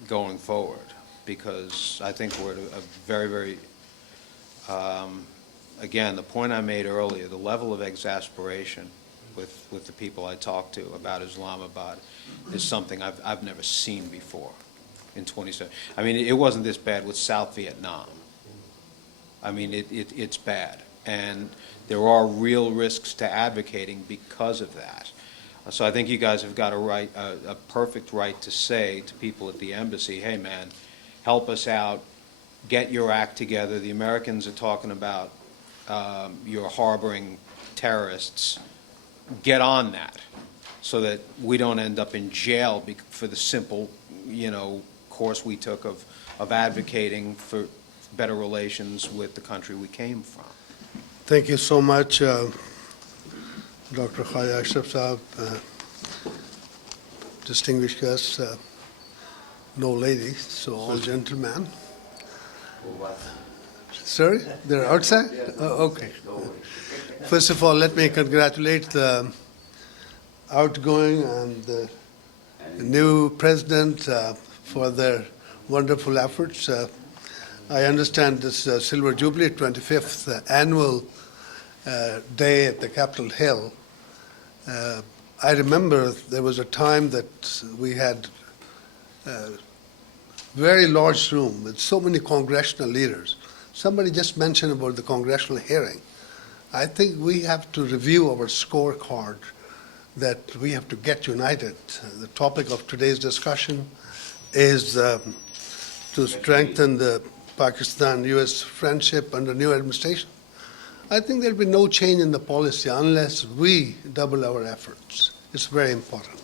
going forward, because I think we're at a very, very, again, the point I made earlier, the level of exasperation with the people I talk to about Islamabad is something I've never seen before in 27. I mean, it wasn't this bad with South Vietnam. I mean, it's bad. And there are real risks to advocating because of that. So I think you guys have got a perfect right to say to people at the embassy, hey, man, help us out, get your act together. The Americans are talking about you're harboring terrorists. Get on that so that we don't end up in jail for the simple, course we took of advocating for better relations with the country we came from. Thank you so much, Dr. Khaja Ashraf Saab, distinguished guests. no ladies, so all gentlemen. Sorry, they're outside? Oh, okay. First of all, let me congratulate the outgoing and the new president for their wonderful efforts. I understand this Silver Jubilee, 25th annual day at the Capitol Hill. I remember there was a time that we had a very large room with so many congressional leaders. Somebody just mentioned about the congressional hearing. I think we have to review our scorecard, that we have to get united. The topic of today's discussion is to strengthen the Pakistan-U.S. friendship under new administration. I think there'll be no change in the policy unless we double our efforts. It's very important.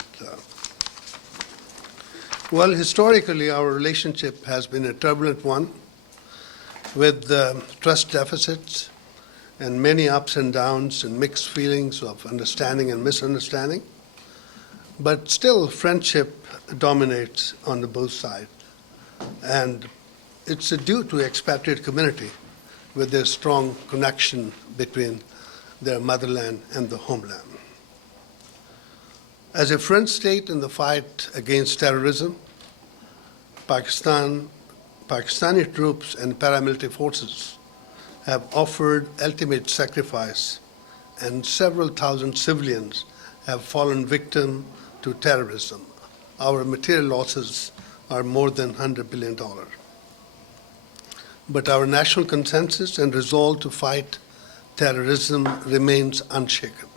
Well, historically, our relationship has been a turbulent one with trust deficits and many ups and downs and mixed feelings of understanding and misunderstanding. But still, friendship dominates on the both sides. And it's due to expatriate community with their strong connection between their motherland and the homeland. As a friend state in the fight against terrorism, Pakistani troops and paramilitary forces have offered ultimate sacrifice, and several thousand civilians have fallen victim to terrorism. Our material losses are more than $100 billion. But our national consensus and resolve to fight terrorism remains unshaken.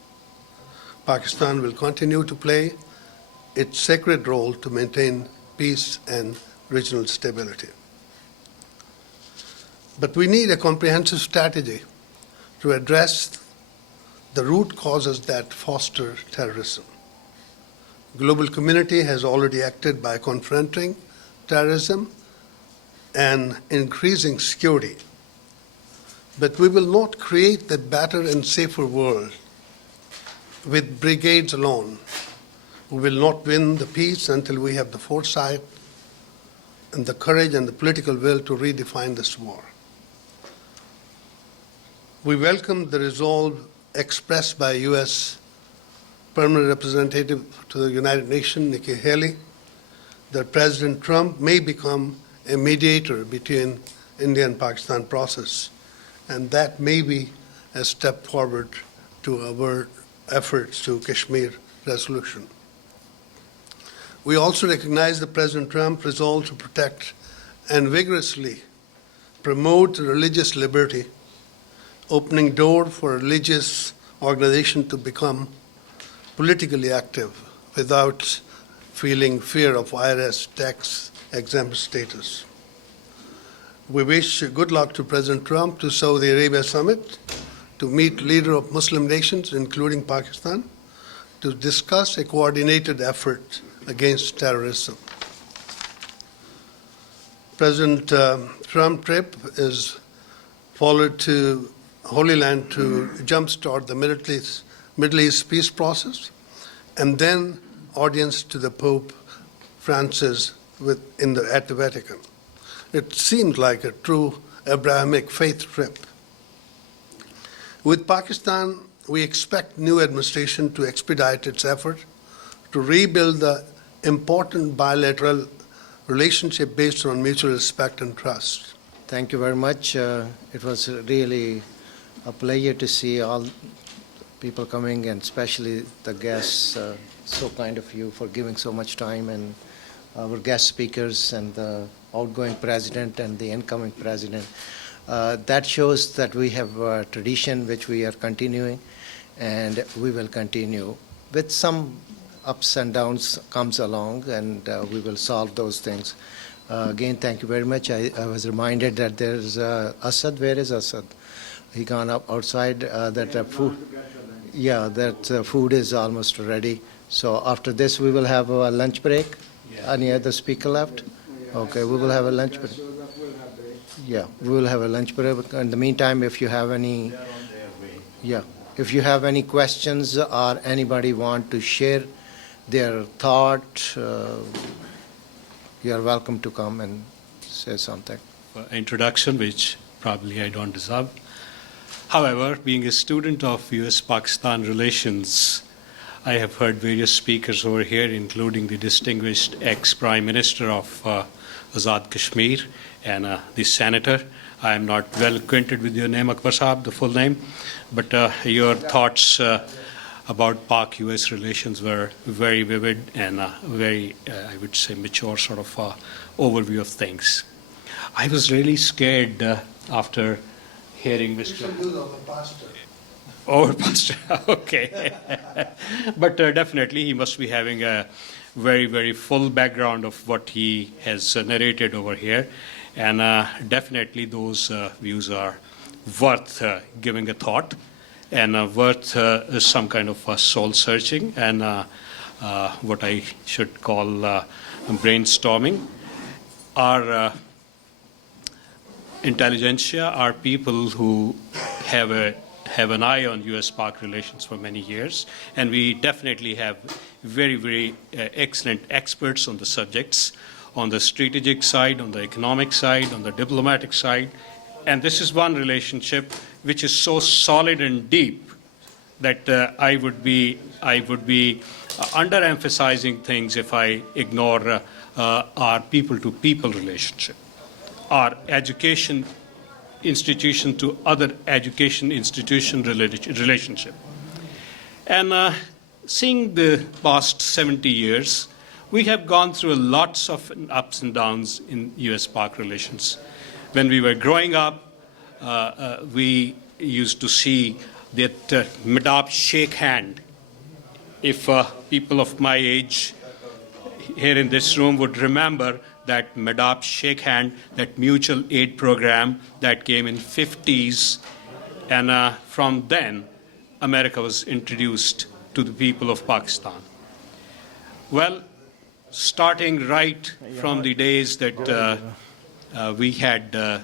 Pakistan will continue to play its sacred role to maintain peace and regional stability. But we need a comprehensive strategy to address the root causes that foster terrorism. Global community has already acted by confronting terrorism and increasing security. But we will not create a better and safer world with brigades alone. We will not win the peace until we have the foresight and the courage and the political will to redefine this war. We welcome the resolve expressed by U.S. Permanent Representative to the United Nations, Nikki Haley, that President Trump may become a mediator between India and Pakistan process, and that may be a step forward to our efforts to Kashmir resolution. We also recognize that President Trump resolved to protect and vigorously promote religious liberty, opening door for religious organizations to become politically active without feeling fear of IRS tax exempt status. We wish good luck to President Trump to Saudi Arabia summit, to meet leaders of Muslim nations, including Pakistan, to discuss a coordinated effort against terrorism. President Trump's trip is followed to Holy Land to jumpstart the Middle East peace process, and then audience to the Pope Francis at the Vatican. It seemed like a true Abrahamic faith trip. With Pakistan, we expect new administration to expedite its effort to rebuild the important bilateral relationship based on mutual respect and trust. Thank you very much. It was really a pleasure to see all people coming, and especially the guests. So kind of you for giving so much time, and our guest speakers and the outgoing president and the incoming president. That shows that we have a tradition which we are continuing, and we will continue. With some ups and downs comes along, and we will solve those things. Again, thank you very much. I was reminded that there's Asad. Where is Asad? He gone up outside. That food. Yeah, that food is almost ready. So after this, we will have a lunch break. Any other speaker left? Okay, we will have a lunch break. Yeah, we will have a lunch break. In the meantime, if you have any, if you have any questions or anybody want to share their thought, you are welcome to come and say something. Introduction, which probably I don't deserve. However, being a student of US-Pakistan relations, I have heard various speakers over here, including the distinguished ex-Prime Minister of Azad Kashmir and the Senator. I am not well acquainted with your name, Akbar Saab, the full name, but your thoughts about Pak-US relations were very vivid and very, I would say, mature sort of overview of things. I was really scared after hearing Mr. Pastor, okay. But definitely he must be having a very, very full background of what he has narrated over here. And definitely those views are worth giving a thought and worth some kind of soul searching and what I should call brainstorming. Our intelligentsia are people who have an eye on US-Pak relations for many years, and we definitely have very, very excellent experts on the subjects, on the strategic side, on the economic side, on the diplomatic side. And this is one relationship which is so solid and deep that I would be underemphasizing things if I ignore our people-to-people relationship, our education institution to other education institution relationship. And seeing the past 70 years, we have gone through lots of ups and downs in US-Pak relations. When we were growing up, we used to see that Madab shake hand. If people of my age here in this room would remember that Madab shake hand, that mutual aid program that came in 50s, and from then America was introduced to the people of Pakistan. Well, starting right from the days that we had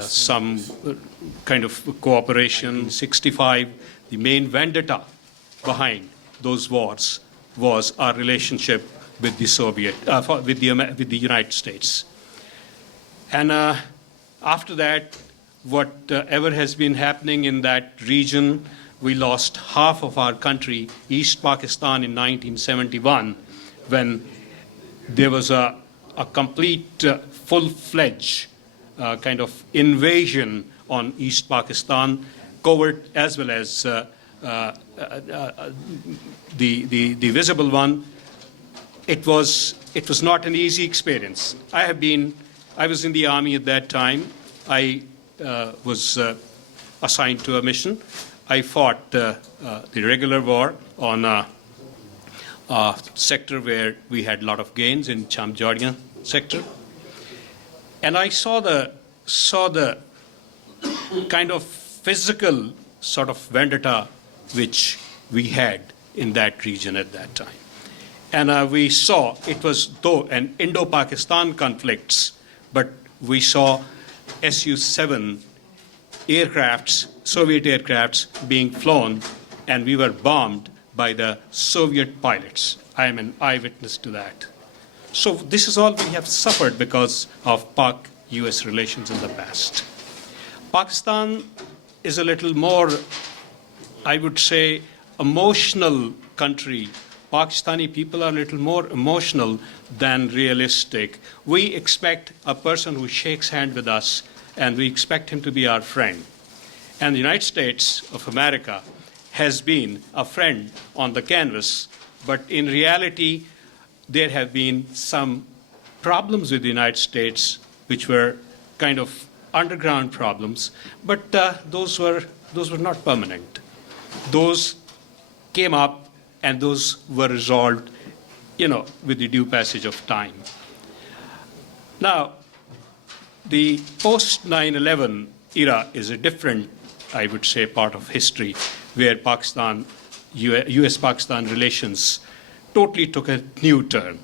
some kind of cooperation, 65, the main vendetta behind those wars was our relationship with the United States. And after that, whatever has been happening in that region, we lost half of our country, East Pakistan, in 1971, when there was a complete, full-fledged kind of invasion on East Pakistan, covert as well as the visible one. It was not an easy experience. I was in the army at that time. I was assigned to a mission. I fought the regular war on a sector where we had a lot of gains in Chamjordian sector. And I saw the kind of physical sort of vendetta which we had in that region at that time. And we saw it was though an Indo-Pakistan conflicts, but we saw Su-7 aircrafts, Soviet aircrafts being flown, and we were bombed by the Soviet pilots. I am an eyewitness to that. So this is all we have suffered because of Pak-US relations in the past. Pakistan is a little more, I would say, emotional country. Pakistani people are a little more emotional than realistic. We expect a person who shakes hands with us, and we expect him to be our friend. And the United States of America has been a friend on the canvas, but in reality, there have been some problems with the United States which were kind of underground problems, but those were not permanent. Those came up and those were resolved, with the due passage of time. Now, the post-9/11 era is a different, I would say, part of history where US-Pakistan relations totally took a new turn.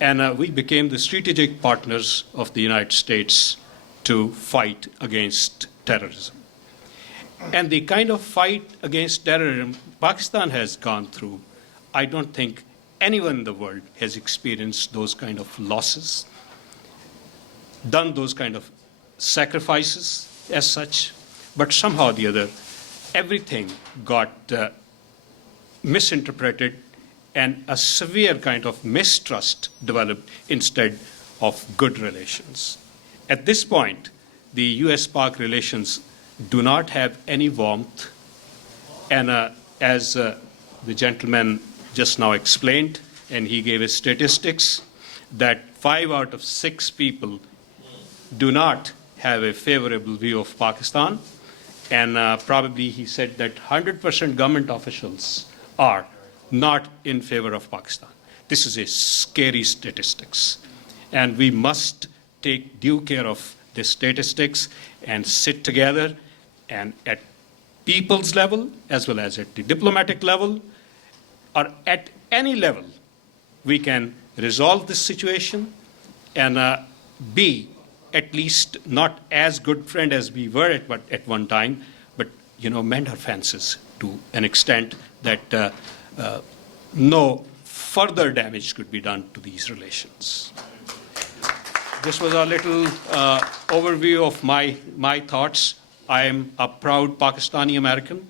And we became the strategic partners of the United States to fight against terrorism. And the kind of fight against terrorism Pakistan has gone through, I don't think anyone in the world has experienced those kind of losses, done those kind of sacrifices as such, but somehow or the other, everything got misinterpreted and a severe kind of mistrust developed instead of good relations. At this point, the US-Pak relations do not have any warmth, and as the gentleman just now explained, and he gave us statistics, that 5 out of 6 people do not have a favorable view of Pakistan, and probably he said that 100% government officials are not in favor of Pakistan. This is a scary statistics, and we must take due care of the statistics and sit together and at people's level as well as at the diplomatic level or at any level we can resolve this situation and be at least not as good friend as we were at one time, but mend our fences to an extent that no further damage could be done to these relations. This was a little overview of my thoughts. I am a proud Pakistani American,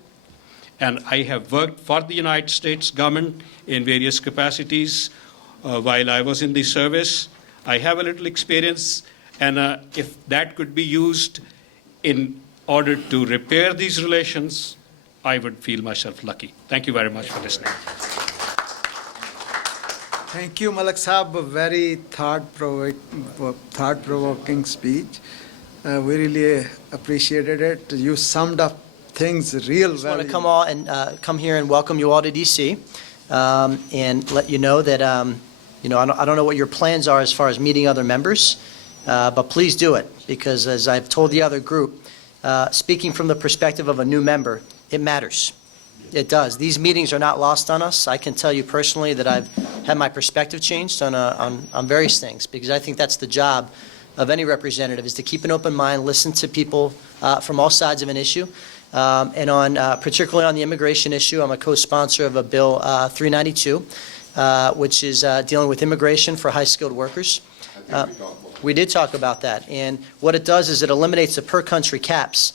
and I have worked for the United States government in various capacities while I was in the service. I have a little experience, and if that could be used in order to repair these relations, I would feel myself lucky. Thank you very much for listening. Thank you, Malik Saab. A very thought-provoking speech. We really appreciated it. You summed up things real well. I just want to come here and welcome you all to D.C. And let you know that I don't know what your plans are as far as meeting other members, but please do it, because as I've told the other group, speaking from the perspective of a new member, it matters. It does. These meetings are not lost on us. I can tell you personally that I've had my perspective changed on various things, because I think that's the job of any representative, is to keep an open mind, listen to people from all sides of an issue. And particularly on the immigration issue, I'm a co-sponsor of a bill 392, which is dealing with immigration for high-skilled workers. We did talk about that. And what it does is it eliminates the per-country caps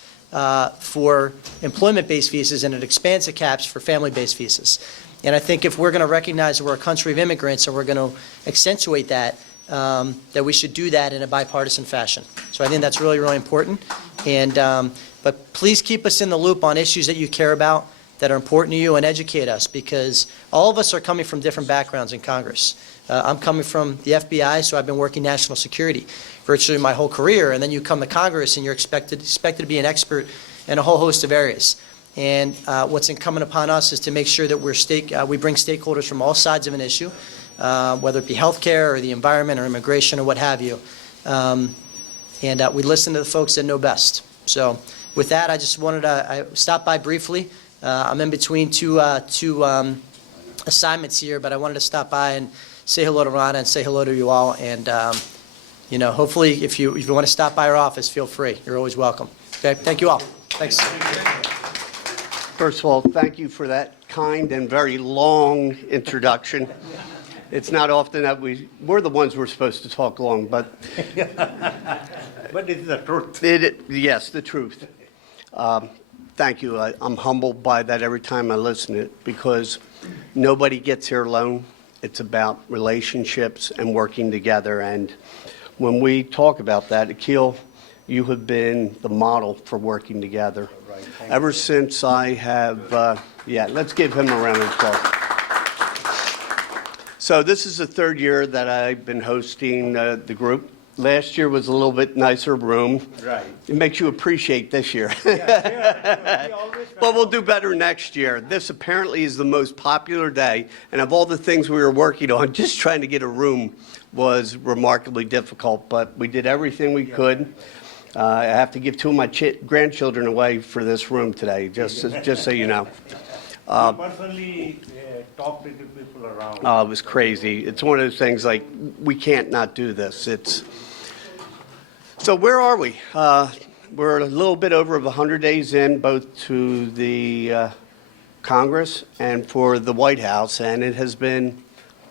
for employment-based visas, and it expands the caps for family-based visas. And I think if we're going to recognize that we're a country of immigrants and we're going to accentuate that, that we should do that in a bipartisan fashion. So I think that's really, really important. And but please keep us in the loop on issues that you care about, that are important to you, and educate us, because all of us are coming from different backgrounds in Congress. I'm coming from the FBI, so I've been working national security virtually my whole career, and then you come to Congress and you're expected to be an expert in a whole host of areas. And what's incumbent upon us is to make sure that we bring stakeholders from all sides of an issue, whether it be healthcare or the environment or immigration or what have you. And we listen to the folks that know best. So with that, I just wanted to stop by briefly. I'm in between two assignments here, but I wanted to stop by and say hello to Rana and say hello to you all. And hopefully, if you want to stop by our office, feel free. You're always welcome. Okay, thank you all. Thanks. First of all, thank you for that kind and very long introduction. It's not often that we're the ones who are supposed to talk long, but But it's the truth. Yes, the truth. Thank you. I'm humbled by that every time I listen to it, because nobody gets here alone. It's about relationships and working together. And when we talk about that, Akil, you have been the model for working together. Ever since I have, let's give him a round of applause. So this is the third year that I've been hosting the group. Last year was a little bit nicer room. Right. It makes you appreciate this year. But we'll do better next year. This apparently is the most popular day, and of all the things we were working on, just trying to get a room was remarkably difficult, but we did everything we could. I have to give two of my grandchildren away for this room today, just so you know. Personally, talk to the people around. It was crazy. It's one of those things like, we can't not do this. So where are we? We're a little bit over 100 days in, both to the Congress and for the White House, and it has been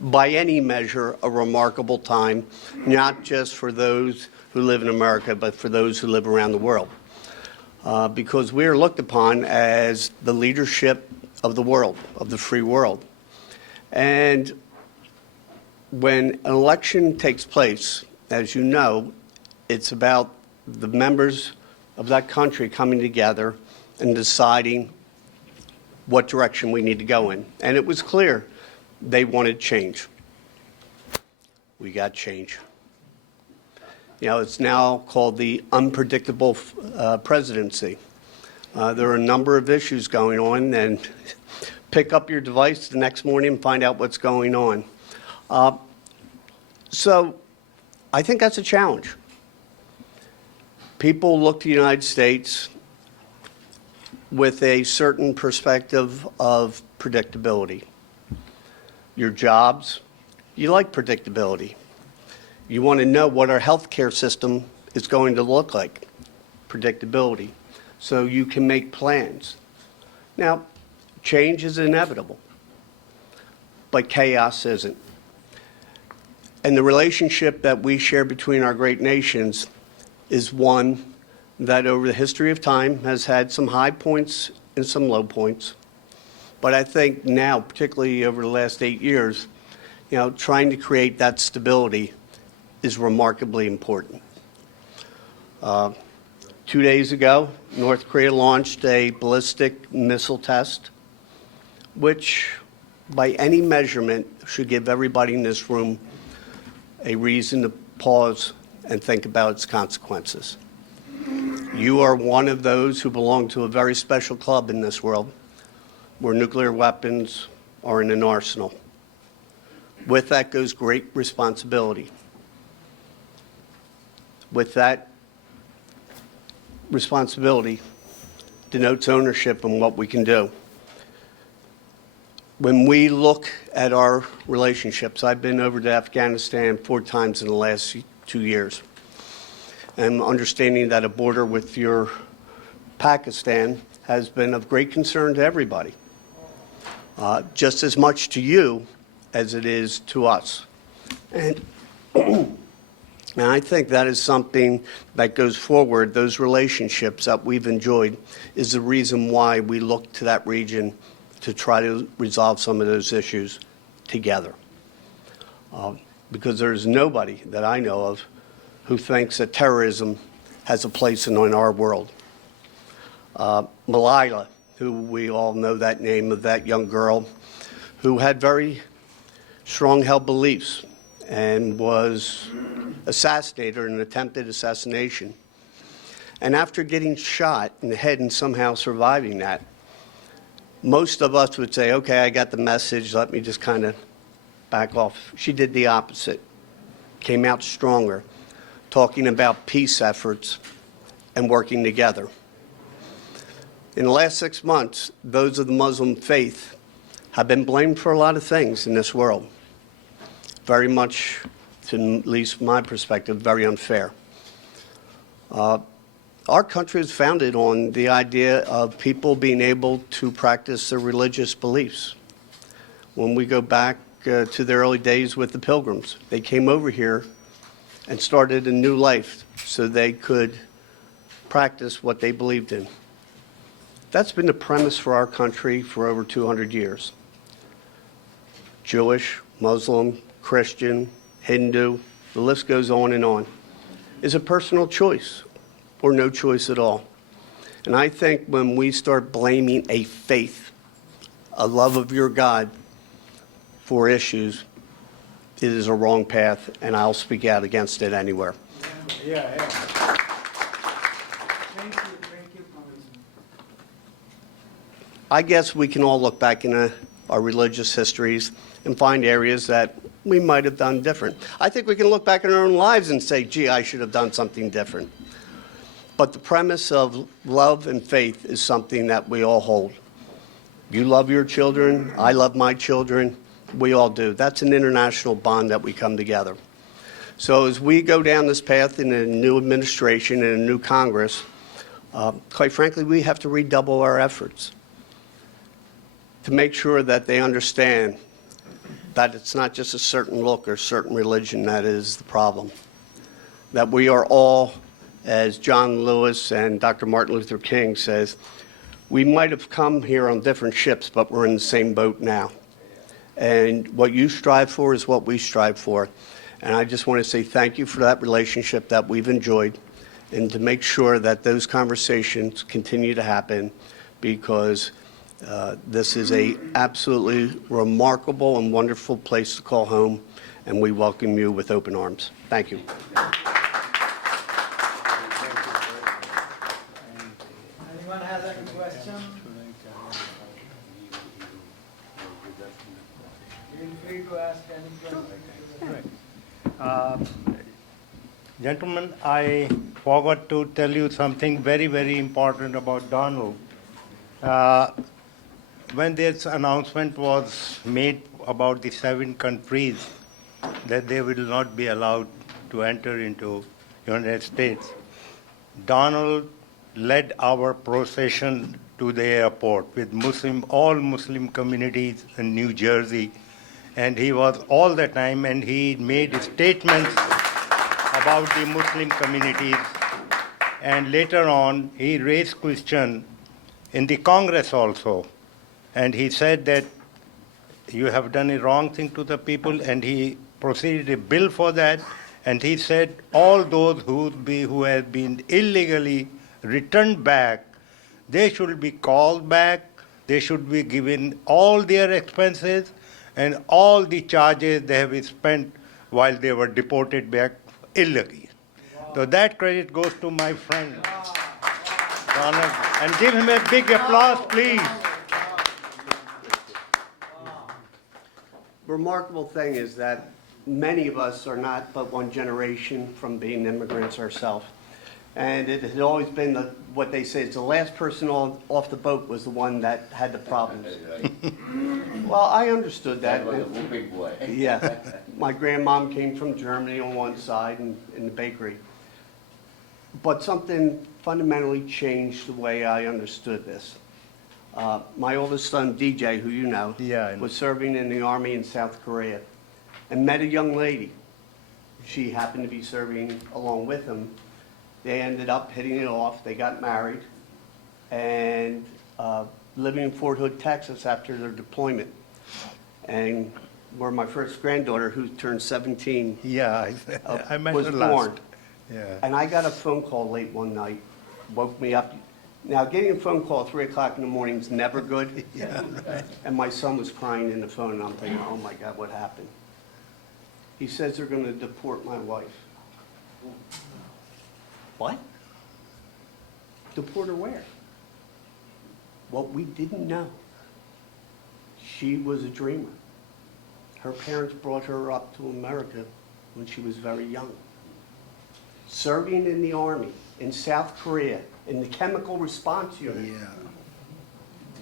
by any measure, a remarkable time, not just for those who live in America, but for those who live around the world. Because we are looked upon as the leadership of the world, of the free world. And when an election takes place, as you know, it's about the members of that country coming together and deciding what direction we need to go in. And it was clear they wanted change. We got change. You know, it's now called the unpredictable presidency. There are a number of issues going on, and pick up your device the next morning and find out what's going on. So I think that's a challenge. People look to the United States with a certain perspective of predictability. Your jobs, you like predictability. You want to know what our healthcare system is going to look like, predictability, so you can make plans. Now, change is inevitable, but chaos isn't. And the relationship that we share between our great nations is one that over the history of time has had some high points and some low points. But I think now, particularly over the last 8 years, you know, trying to create that stability is remarkably important. 2 days ago, North Korea launched a ballistic missile test, which by any measurement should give everybody in this room a reason to pause and think about its consequences. You are one of those who belong to a very special club in this world where nuclear weapons are in an arsenal. With that goes great responsibility. With that responsibility denotes ownership in what we can do. When we look at our relationships, I've been over to Afghanistan 4 times in the last 2 years. And understanding that a border with your Pakistan has been of great concern to everybody, just as much to you as it is to us. And I think that is something that goes forward. Those relationships that we've enjoyed is the reason why we look to that region to try to resolve some of those issues together. Because there's nobody that I know of who thinks that terrorism has a place in our world. Malala, who we all know that name of that young girl, who had very strong-held beliefs and was assassinated in an attempted assassination. And after getting shot in the head and somehow surviving that, most of us would say, okay, I got the message, let me just kind of back off. She did the opposite, came out stronger, talking about peace efforts and working together. In the last 6 months, those of the Muslim faith have been blamed for a lot of things in this world. Very much, to at least my perspective, very unfair. Our country is founded on the idea of people being able to practice their religious beliefs. When we go back to the early days with the Pilgrims, they came over here and started a new life so they could practice what they believed in. That's been the premise for our country for over 200 years. Jewish, Muslim, Christian, Hindu, the list goes on and on. It's a personal choice or no choice at all. And I think when we start blaming a faith, a love of your God for issues, it is a wrong path, and I'll speak out against it anywhere. Yeah. Thank you, Congressman. I guess we can all look back in our religious histories and find areas that we might have done different. I think we can look back in our own lives and say, gee, I should have done something different. But the premise of love and faith is something that we all hold. You love your children, I love my children, we all do. That's an international bond that we come together. So as we go down this path in a new administration and a new Congress, quite frankly, we have to redouble our efforts to make sure that they understand that it's not just a certain look or certain religion that is the problem. That we are all, as John Lewis and Dr. Martin Luther King says, we might have come here on different ships, but we're in the same boat now. And what you strive for is what we strive for. And I just want to say thank you for that relationship that we've enjoyed, and to make sure that those conversations continue to happen, because this is a absolutely remarkable and wonderful place to call home, and we welcome you with open arms. Thank you. Anyone has any question? Feel free to ask any question. Gentlemen, I forgot to tell you something very, very important about Donald. When this announcement was made about the 7 countries that they will not be allowed to enter into United States, Donald led our procession to the airport with all Muslim communities in New Jersey, and he was all the time, and he made statements about the Muslim communities, and later on he raised question in the Congress also, and he said that you have done a wrong thing to the people, and he proceeded a bill for that, and he said all those who have been illegally returned back, they should be called back, they should be given all their expenses and all the charges they have spent while they were deported back illegally. So that credit goes to my friend Donald, and give him a big applause, please. Remarkable thing is that many of us are not but one generation from being immigrants ourselves. And it has always been what they say is the last person off the boat was the one that had the problems. Well, I understood that. That was a big boy. Yeah. My grandmom came from Germany on one side in the bakery. But something fundamentally changed the way I understood this. My oldest son, DJ, who you know, was serving in the Army in South Korea and met a young lady. She happened to be serving along with him. They ended up hitting it off. They got married and living in Fort Hood, Texas after their deployment. And where my first granddaughter, who turned 17, I met was her born. last. Yeah. And I got a phone call late one night, woke me up. Now, getting a phone call at 3 o'clock in the morning is never good. And my son was crying in the phone, and I'm thinking, oh my God, what happened? He says they're going to deport my wife. What? Deport her where? What we didn't know. She was a dreamer. Her parents brought her up to America when she was very young. Serving in the Army in South Korea in the chemical response unit.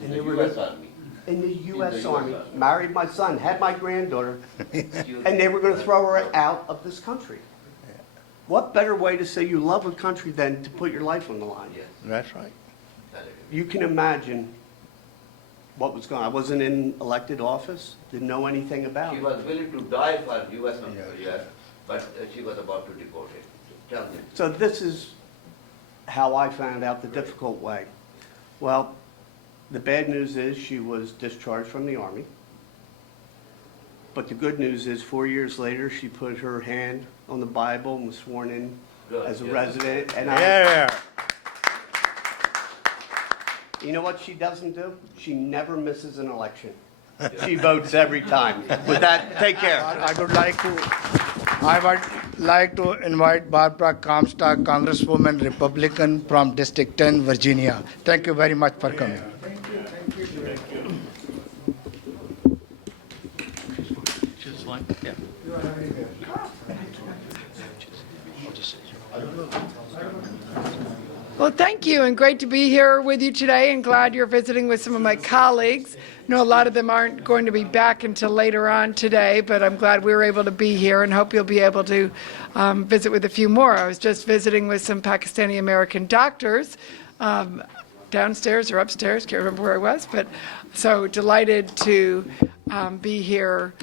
In the U.S. Army. In the U.S. Army. Married my son, had my granddaughter, and they were going to throw her out of this country. What better way to say you love a country than to put your life on the line? That's right. You can imagine what was going on. I wasn't in elected office, didn't know anything about She it. was willing to die for U.S. Korea, but she was about to deport it. Tell me. So this is how I found out the difficult way. Well, the bad news is she was discharged from the Army. But the good news is 4 years later, she put her hand on the Bible and was sworn in as a resident. And you know what she doesn't do? She never misses an election. She votes every time. With that, take care. I would like to invite Barbara Comstock, Congresswoman, Republican from District 10, Virginia. Thank you very much for coming. She's fine. Yeah. Well, thank you, and great to be here with you today, and glad you're visiting with some of my colleagues. I know a lot of them aren't going to be back until later on today, but I'm glad we were able to be here and hope you'll be able to visit with a few more. I was just visiting with some Pakistani-American doctors downstairs or upstairs, can't remember where I was, but so delighted to be here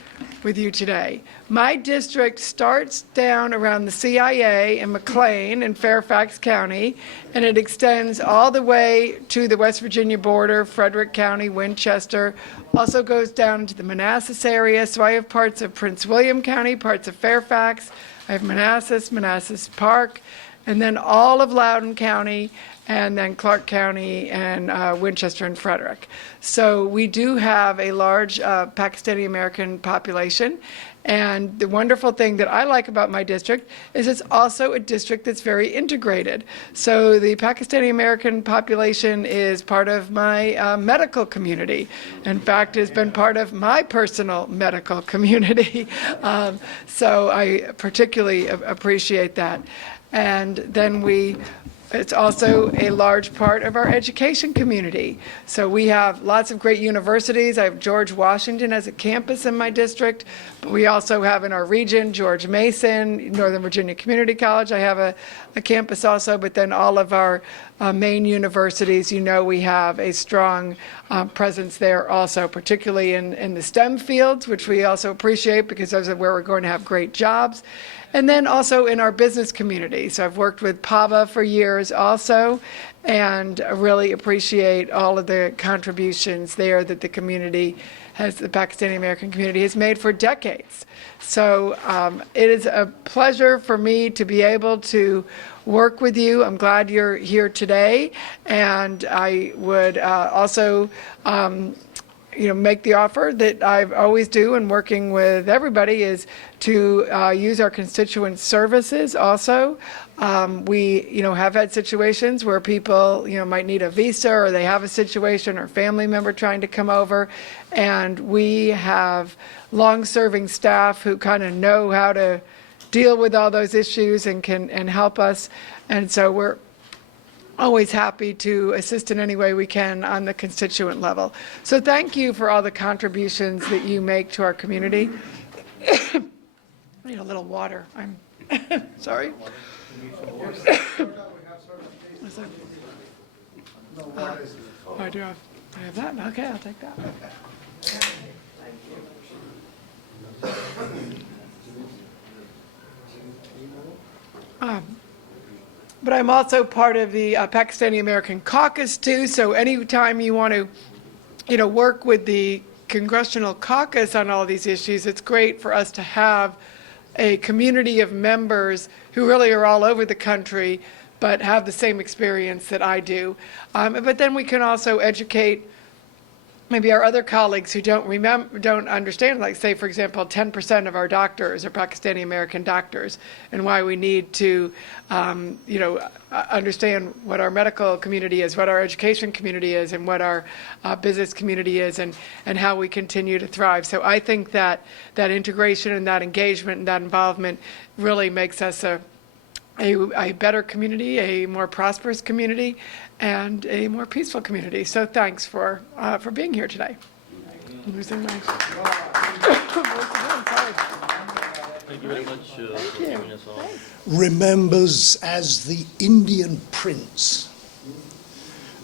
with you today. My district starts down around the CIA in McLean in Fairfax County, and it extends all the way to the West Virginia border, Frederick County, Winchester, also goes down to the Manassas area. So I have parts of Prince William County, parts of Fairfax, I have Manassas Park, and then all of Loudoun County, and then Clark County and Winchester and Frederick. So we do have a large Pakistani American population. And the wonderful thing that I like about my district is it's also a district that's very integrated. So the Pakistani American population is part of my medical community. In fact, it's been part of my personal medical community. So I particularly appreciate that. And then it's also a large part of our education community. So we have lots of great universities. I have George Washington as a campus in my district, but we also have in our region George Mason, Northern Virginia Community College. I have a campus also, but then all of our main universities, we have a strong presence there also, particularly in the STEM fields, which we also appreciate because those are where we're going to have great jobs. And then also in our business community. So I've worked with PAVA for years also, and I really appreciate all of the contributions there that the community the Pakistani American community has made for decades. So it is a pleasure for me to be able to work with you. I'm glad you're here today, and I would also make the offer that I always do in working with everybody is to use our constituent services also. We, have had situations where people, might need a visa or they have a situation or family member trying to come over, and we have long-serving staff who kind of know how to deal with all those issues and can help us. And so we're always happy to assist in any way we can on the constituent level. So thank you for all the contributions that you make to our community. I need a little water. I'm sorry. I do have that? Okay, I'll take that. But I'm also part of the Pakistani American Caucus too, so anytime you want to, work with the Congressional Caucus on all these issues, it's great for us to have a community of members who really are all over the country but have the same experience that I do. But then we can also educate maybe our other colleagues who don't understand, like say, for example, 10% of our doctors are Pakistani American doctors, and why we need to, understand what our medical community is, what our education community is, and what our business community is, and how we continue to thrive. So I think that integration and that engagement and that involvement really makes us a better community, a more prosperous community, and a more peaceful community. So thanks for being here today. I'm losing my... Thank you very much for giving us all. Remembers as the Indian Prince.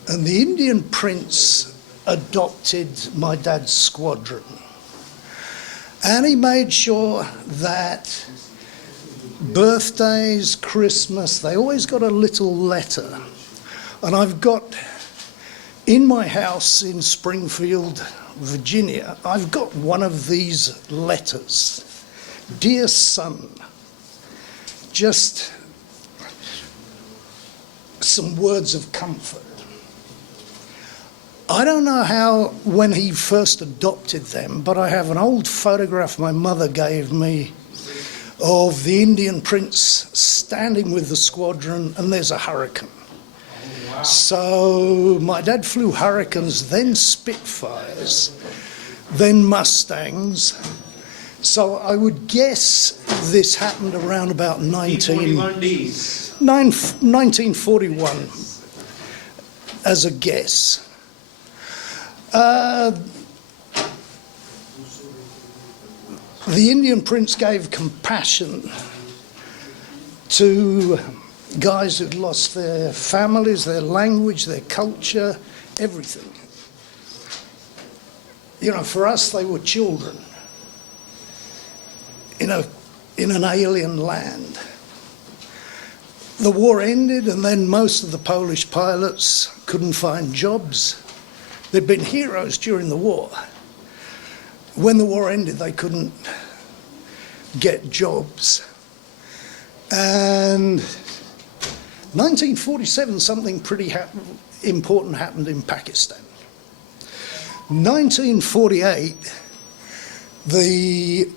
And the Indian Prince adopted my dad's squadron. And he made sure that birthdays, Christmas, they always got a little letter. And I've got, in my house in Springfield, Virginia, I've got one of these letters. Dear son, just some words of comfort. I don't know how, when he first adopted them, but I have an old photograph my mother gave me of the Indian Prince standing with the squadron, and there's a hurricane. Wow. So my dad flew Hurricanes, then Spitfires, then Mustangs. So I would guess this happened around about 1941 as a guess. The Indian Prince gave compassion to guys who'd lost their families, their language, their culture, everything. For us, they were children. in an alien land. The war ended, and then most of the Polish pilots couldn't find jobs. They'd been heroes during the war. When the war ended, they couldn't get jobs. And 1947, something pretty important happened in Pakistan. 1948, the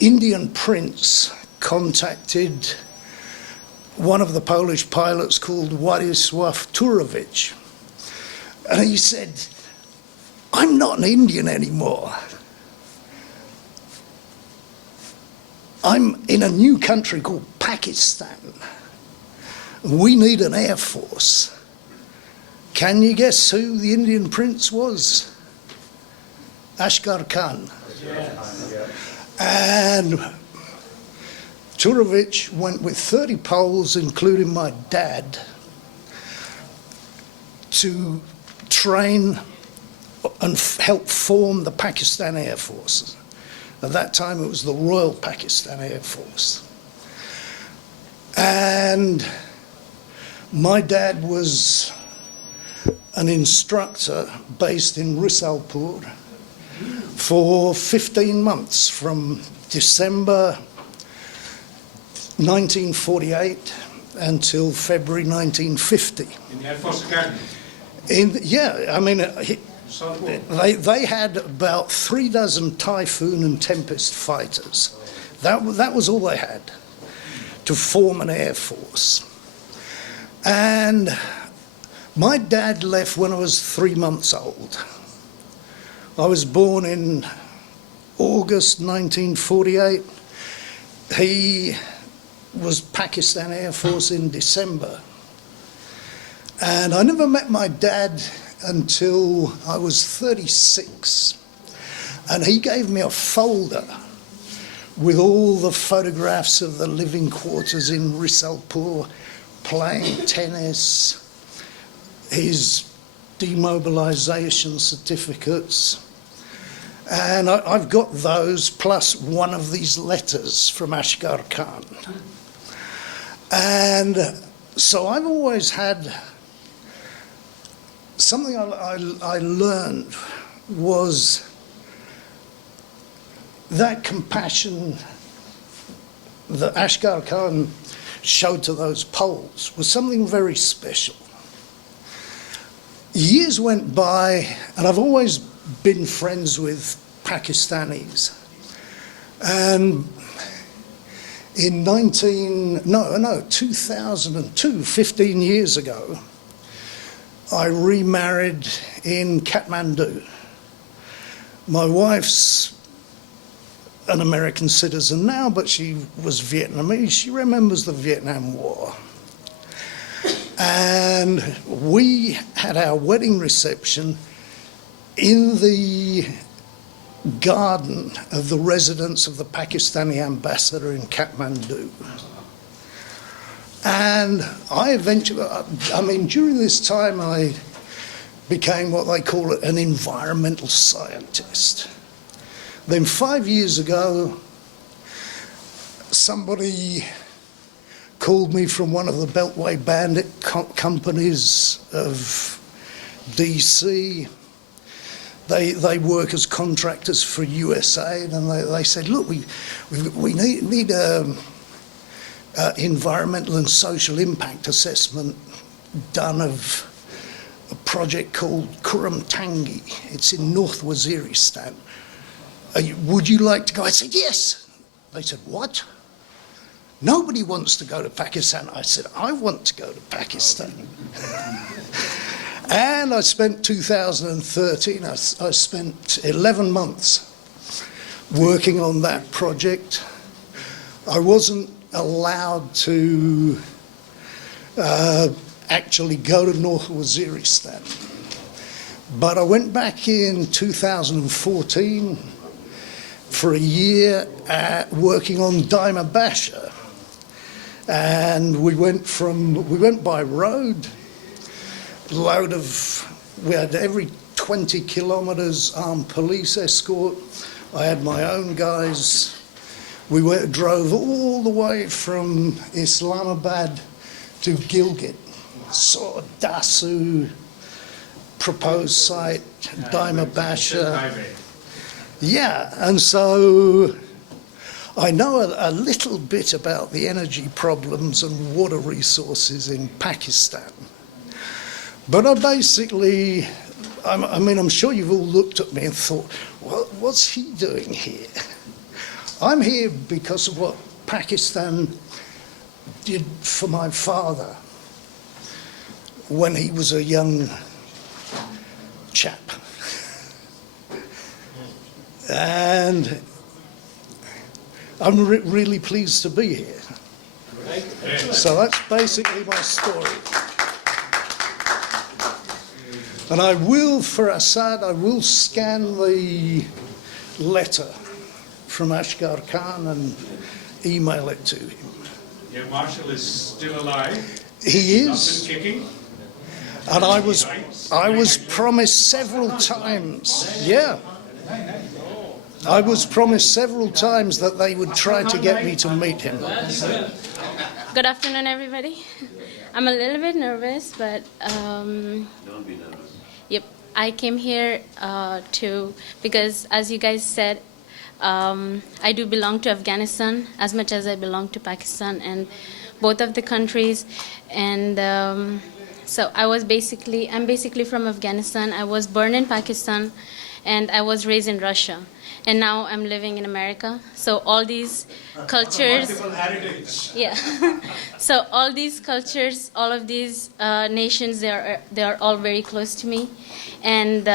Indian prince contacted one of the Polish pilots called Władysław Turowicz, and he said, "I'm not an Indian anymore. I'm in a new country called Pakistan. We need an air force." Can you guess who the Indian prince was? Ashgar Khan. And Turowicz went with 30 Poles, including my dad, to train and help form the Pakistan Air Force. At that time, it was the Royal Pakistan Air Force. And my dad was an instructor based in Risalpur for 15 months, from December 1948 until February 1950. In the Air Force Academy? They had about 3 dozen Typhoon and Tempest fighters. That was all they had to form an air force. And my dad left when I was 3 months old. I was born in August 1948. He was Pakistan Air Force in December. And I never met my dad until I was 36. And he gave me a folder with all the photographs of the living quarters in Risalpur, playing tennis, his demobilization certificates. And I've got those, plus one of these letters from Ashgar Khan. And so I've always had something I learned was that compassion that Ashgar Khan showed to those Poles was something very special. Years went by, and I've always been friends with Pakistanis. And in 2002, 15 years ago, I remarried in Kathmandu. My wife's an American citizen now, but she was Vietnamese. She remembers the Vietnam War. And we had our wedding reception in the garden of the residence of the Pakistani ambassador in Kathmandu. And during this time, I became what they call an environmental scientist. Then 5 years ago, somebody called me from one of the Beltway bandit companies of DC. They work as contractors for USAID, and they said, "Look, we need environmental and social impact assessment done of a project called Kurramtangi. It's in North Waziristan. Would you like to go?" I said, "Yes." They said, "What? Nobody wants to go to Pakistan." I said, "I want to go to Pakistan." And I spent 2013, I spent 11 months working on that project. I wasn't allowed to actually go to North Waziristan. But I went back in 2014 for a year working on Dima Basha. And we went by road, we had every 20 kilometers armed police escort. I had my own guys We drove all the way from Islamabad to Gilgit, saw Dasu, proposed site, Daima Basha. Yeah, and so I know a little bit about the energy problems and water resources in Pakistan. But I'm sure you've all looked at me and thought, well, what's he doing here? I'm here because of what Pakistan did for my father when he was a young chap. And I'm really pleased to be here. So that's basically my story. And I will, for Assad, I will scan the letter from Ashgar Khan and email it to him. Your marshal is still alive? He is. Not been kicking? And I was promised several times, yeah. I was promised several times that they would try to get me to meet him. Good afternoon, everybody. I'm a little bit nervous, but Don't be nervous. yep, I came here because, as you guys said, I do belong to Afghanistan as much as I belong to Pakistan, and both of the countries. And so I'm basically from Afghanistan. I was born in Pakistan, and I was raised in Russia. And now I'm living in America. So all these cultures, Multiple heritage. yeah. So all these cultures, all of these nations, they are all very close to me. And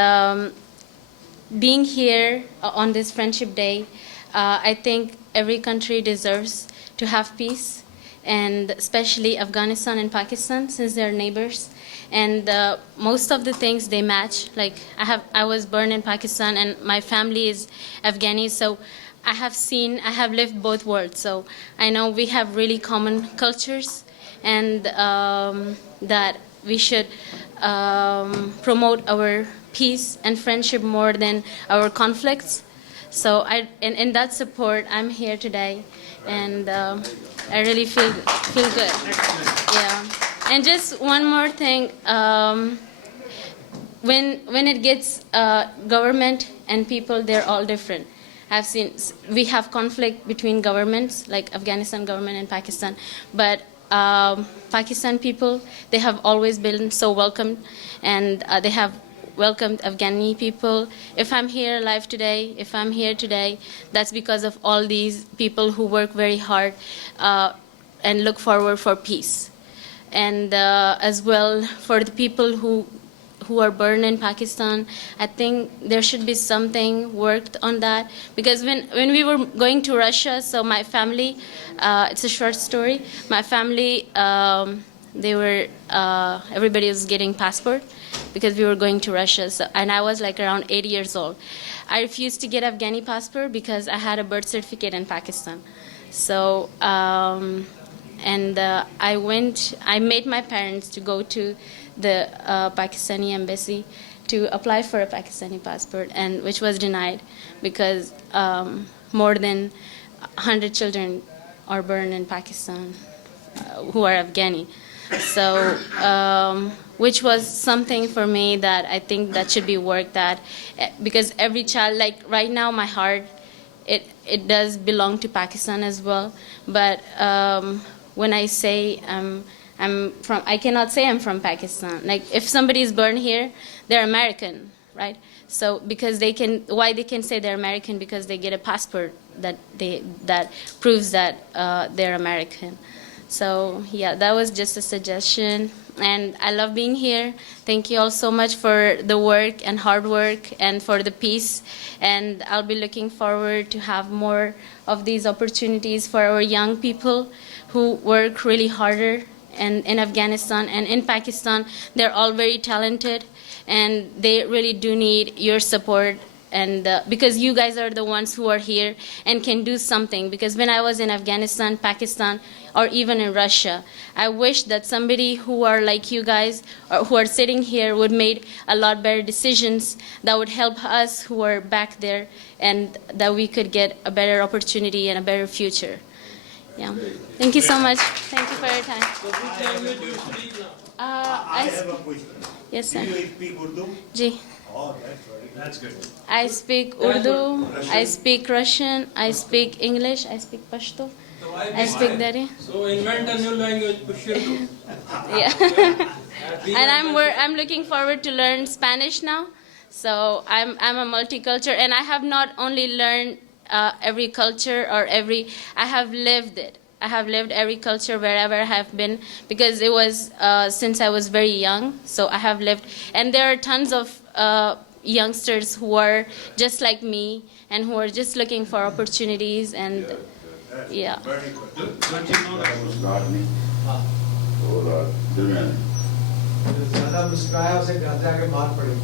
being here on this Friendship Day, I think every country deserves to have peace, and especially Afghanistan and Pakistan, since they're neighbors. And most of the things they match. Like I was born in Pakistan, and my family is Afghani, so I have lived both worlds. So I know we have really common cultures, and that we should promote our peace and friendship more than our conflicts. So in that support, I'm here today, and I really feel good. Yeah. And just one more thing, when it gets government and people, they're all different. We have conflict between governments, like Afghanistan government and Pakistan, but Pakistan people, they have always been so welcomed, and they have welcomed Afghani people. If I'm here alive today, if I'm here today, that's because of all these people who work very hard and look forward for peace. And as well, for the people who are burned in Pakistan, I think there should be something worked on that. Because when we were going to Russia, so my family, it's a short story, my family, everybody was getting passport because we were going to Russia. So, and I was like around 8 years old. I refused to get Afghani passport because I had a birth certificate in Pakistan. So, I made my parents to go to the Pakistani embassy to apply for a Pakistani passport, and which was denied because more than 100 children are burned in Pakistan who are Afghani. So, which was something for me that I think that should be worked at, because every child, like right now, my heart, it does belong to Pakistan as well, but when I say I cannot say I'm from Pakistan. Like if somebody is born here, they're American, right? So because why they can say they're American? Because they get a passport that proves that they're American. So yeah, that was just a suggestion, and I love being here. Thank you all so much for the work and hard work and for the peace, and I'll be looking forward to have more of these opportunities for our young people who work really harder. And in Afghanistan and in Pakistan, they're all very talented, and they really do need your support and because you guys are the ones who are here and can do something. Because when I was in Afghanistan, Pakistan, or even in Russia, I wish that somebody who are like you guys or who are sitting here would make a lot better decisions that would help us who are back there, and that we could get a better opportunity and a better future. Yeah. Thank you so much. Thank you for your time. I have a question. Yes, sir. Do you speak Urdu? Ji. Oh, that's good. I speak Urdu, I speak Russian, I speak English, I speak Pashto, I speak Dari. So invent a new language, Pushirdu. Yeah. And I'm looking forward to learn Spanish now. So I'm a multicultural, and I have not only learned every culture or I have lived it. I have lived every culture wherever I have been, because it was since I was very young. So I have lived, and there are tons of youngsters who are just like me and who are just looking for opportunities, and yeah. ज़्यादा मुस्कुराया उसे घर जाके मार पड़ी।